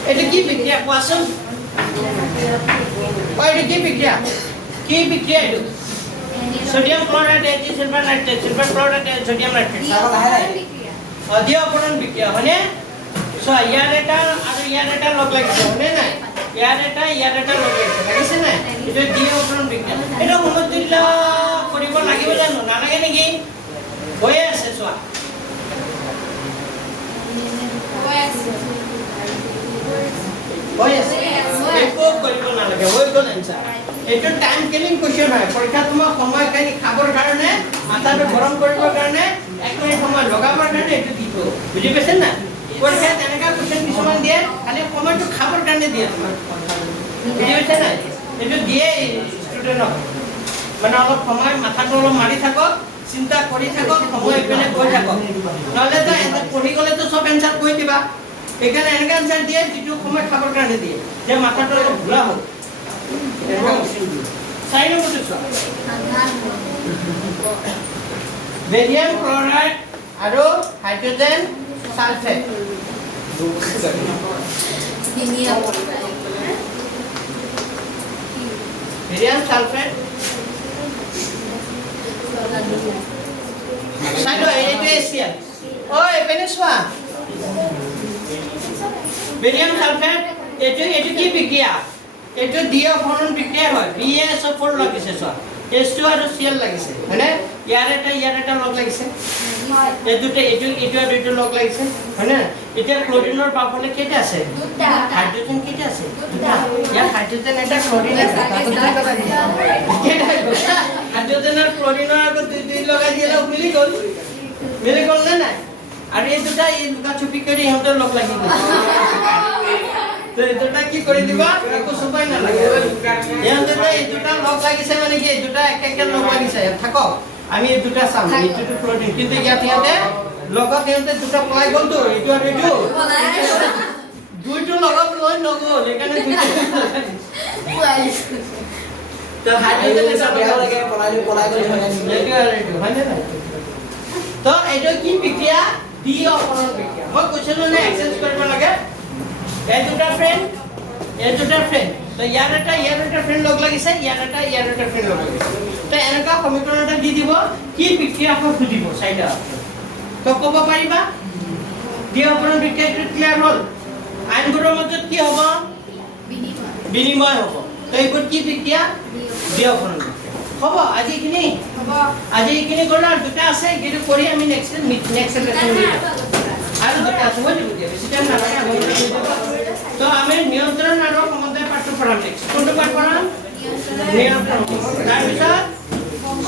এটা কি বিক্ৰিয়া কোৱাচোন এটা কি বিক্ৰিয়া এইটো sodium chloride AG silver nitrate silver chloride sodium nitrate অধিক অপৰণ বিক্ৰিয়া হয়নে সো ইয়াৰ এটা আৰু ইয়াৰ এটা লগ লাগিছে হয়নে নাই ইয়াৰ এটা লগ লাগিছে নাই এটা দ্বিতীয় অপৰণ বিক্ৰিয়া এটা সমতুল্য কৰিব লাগিব জানো নালাগে নেকি হৈ আছে চোৱা লাগে হৈ গ'ল এনচাৰ এইটো টাইম কিলিং কুৱেশ্যন হয় পৰীক্ষা তোমাক সময়খিনি খাবৰ কাৰণে মাথাটো গৰম কৰিবৰ কাৰণে 1 মিনিট সময় লগাবৰ কাৰণে এইটো দিছো বুজি পাইছে না পৰীক্ষা তেনেকা কুৱেশ্যন কিছুমান দিয়ে খালি সময়টো খাবৰ কাৰণে দিয়ে তোমাক বুজি পাইছে না এইটো দিয়ে ষ্টুডেণ্টক মানে অলপ সময় মাথাটো অলপ মাৰি থাকক চিন্তা কৰি থাকক সময় এপিনে গৈ থাকক নহ'লে তো এনচাৰ পঢ়ি গ'লেতো চব এনচাৰ কৈ দিবা এখানে এনেকা আনসার দিয়ে যেটু সময় খাবার কারণে দিয়ে যে মাথাটা একটু ভুলা হোক এরকম চাই নম্বর বেরিয়াম ক্লোরাইড আর hydrogen sulphate barium sulphate side এইটো এসিয়াল ওই পেনেসওয়া বেরিয়াম সালফেট এটো কি বিক্রিয়া এটো ডিঅফরন বিক্রিয়া হয় BaSO4 লাগিছে সব H2 আর Cl লাগিছে মানে ইয়ার এটা লগ লাগিছে এই দুটো এটো লগ লাগিছে মানে এটা ক্লোৰিনৰ পাবলে কেটা আছে দুটা হাইড্ৰোজেন কেটা আছে দুটা ইয়াৰ হাইড্ৰোজেন এটা ক্লোৰিন আছে কেটা হাইড্ৰোজেন আৰ ক্লোৰিনৰ আগত দুই লগাই দিলে মিলি গল না আৰ এই দুটা ছুপি কৰে ইহঁতৰ লগ লাগি গ'ল তো এই দুটা কি কৰি দিবা একো সবাই না লাগে ইহঁতৰ এই দুটা লগ লাগিছে মানে কি এই দুটা এক লগ লাগিছে থাকক আমি এই দুটা চাম এইটো ক্লোরিন কিন্তু ইয়াতে লগত ইহঁতে দুটা পলাই গ'ল তো এইটো আর এইটো দুইটো লগত লৈ নগ'ল এখানে দুইটা তো হাইড্রোজেন এটা বেয়া লাগে পলাই গ'ল এইটো হয় না তো এইটো কি বিক্রিয়া ডিঅফরন বিক্রিয়া মই কৈছিলো না এক্সচেঞ্জ কৰিব লাগে এই দুটা ফ্ৰেন্ড তো ইয়াৰ এটা ফ্ৰেন্ড লগ লাগিছে ইয়াৰ এটা ফ্ৰেন্ড লগ লাগিছে তো এনেকা সমীকৰণ এটা দি দিব কি বিক্ৰিয়া আকৌ খুজিব চাইডা তো ক'ব পাৰিবা ডিঅফৰন বিক্ৰিয়াটো ক্লিয়াৰ হ'ল আইনবোৰৰ মাজত কি হ'ব বিনিময় হ'ব তো এইবোৰ কি বিক্ৰিয়া ডিঅফৰন হ'ব আজি এইখিনি গ'ল আৰু দুটা আছে কিন্তু কৰি আমি নেক্সট লেসন আৰু দুটা আছে হৈ যাব বেছি টাইম নালাগে তো আমি নিয়ন্ত্ৰণ আৰু সমন্বয় পাঠটো পঢ়াম নেক্সট কোনটো পাঠ পঢ়াম নিয়ন্ত্ৰণ তাৰপিছত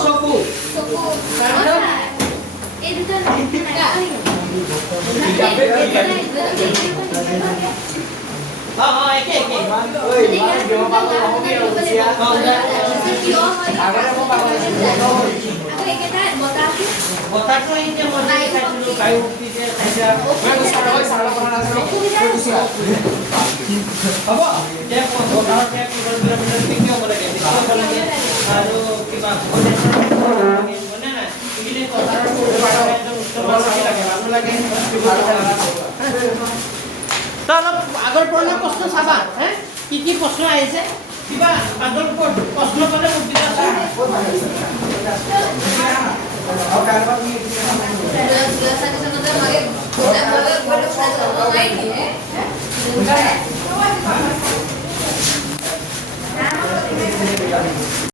চকু তাৰপিছত এই দুটা একে ওই মানে দেহ পাগল হবে ওছিয়া আগরে মো পাগল বতাটো এই যে মনে খাইছিল কাই উঠি যে খাইছা ওই সারা করা আছে হবো যে বতার কে কিলোমিটার কিলো বলে কে আৰু কিবা মনে না ইগিলে বতাৰ পাটা একদম উত্তম লাগে ভালো লাগে তো অলপ আগৰ পুৰণা প্ৰশ্ন চাবা হ্যাঁ কি প্ৰশ্ন আহিছে কিবা আগৰ প্ৰশ্ন পৰে উত্তৰ আছে আৰু কাৰবা কি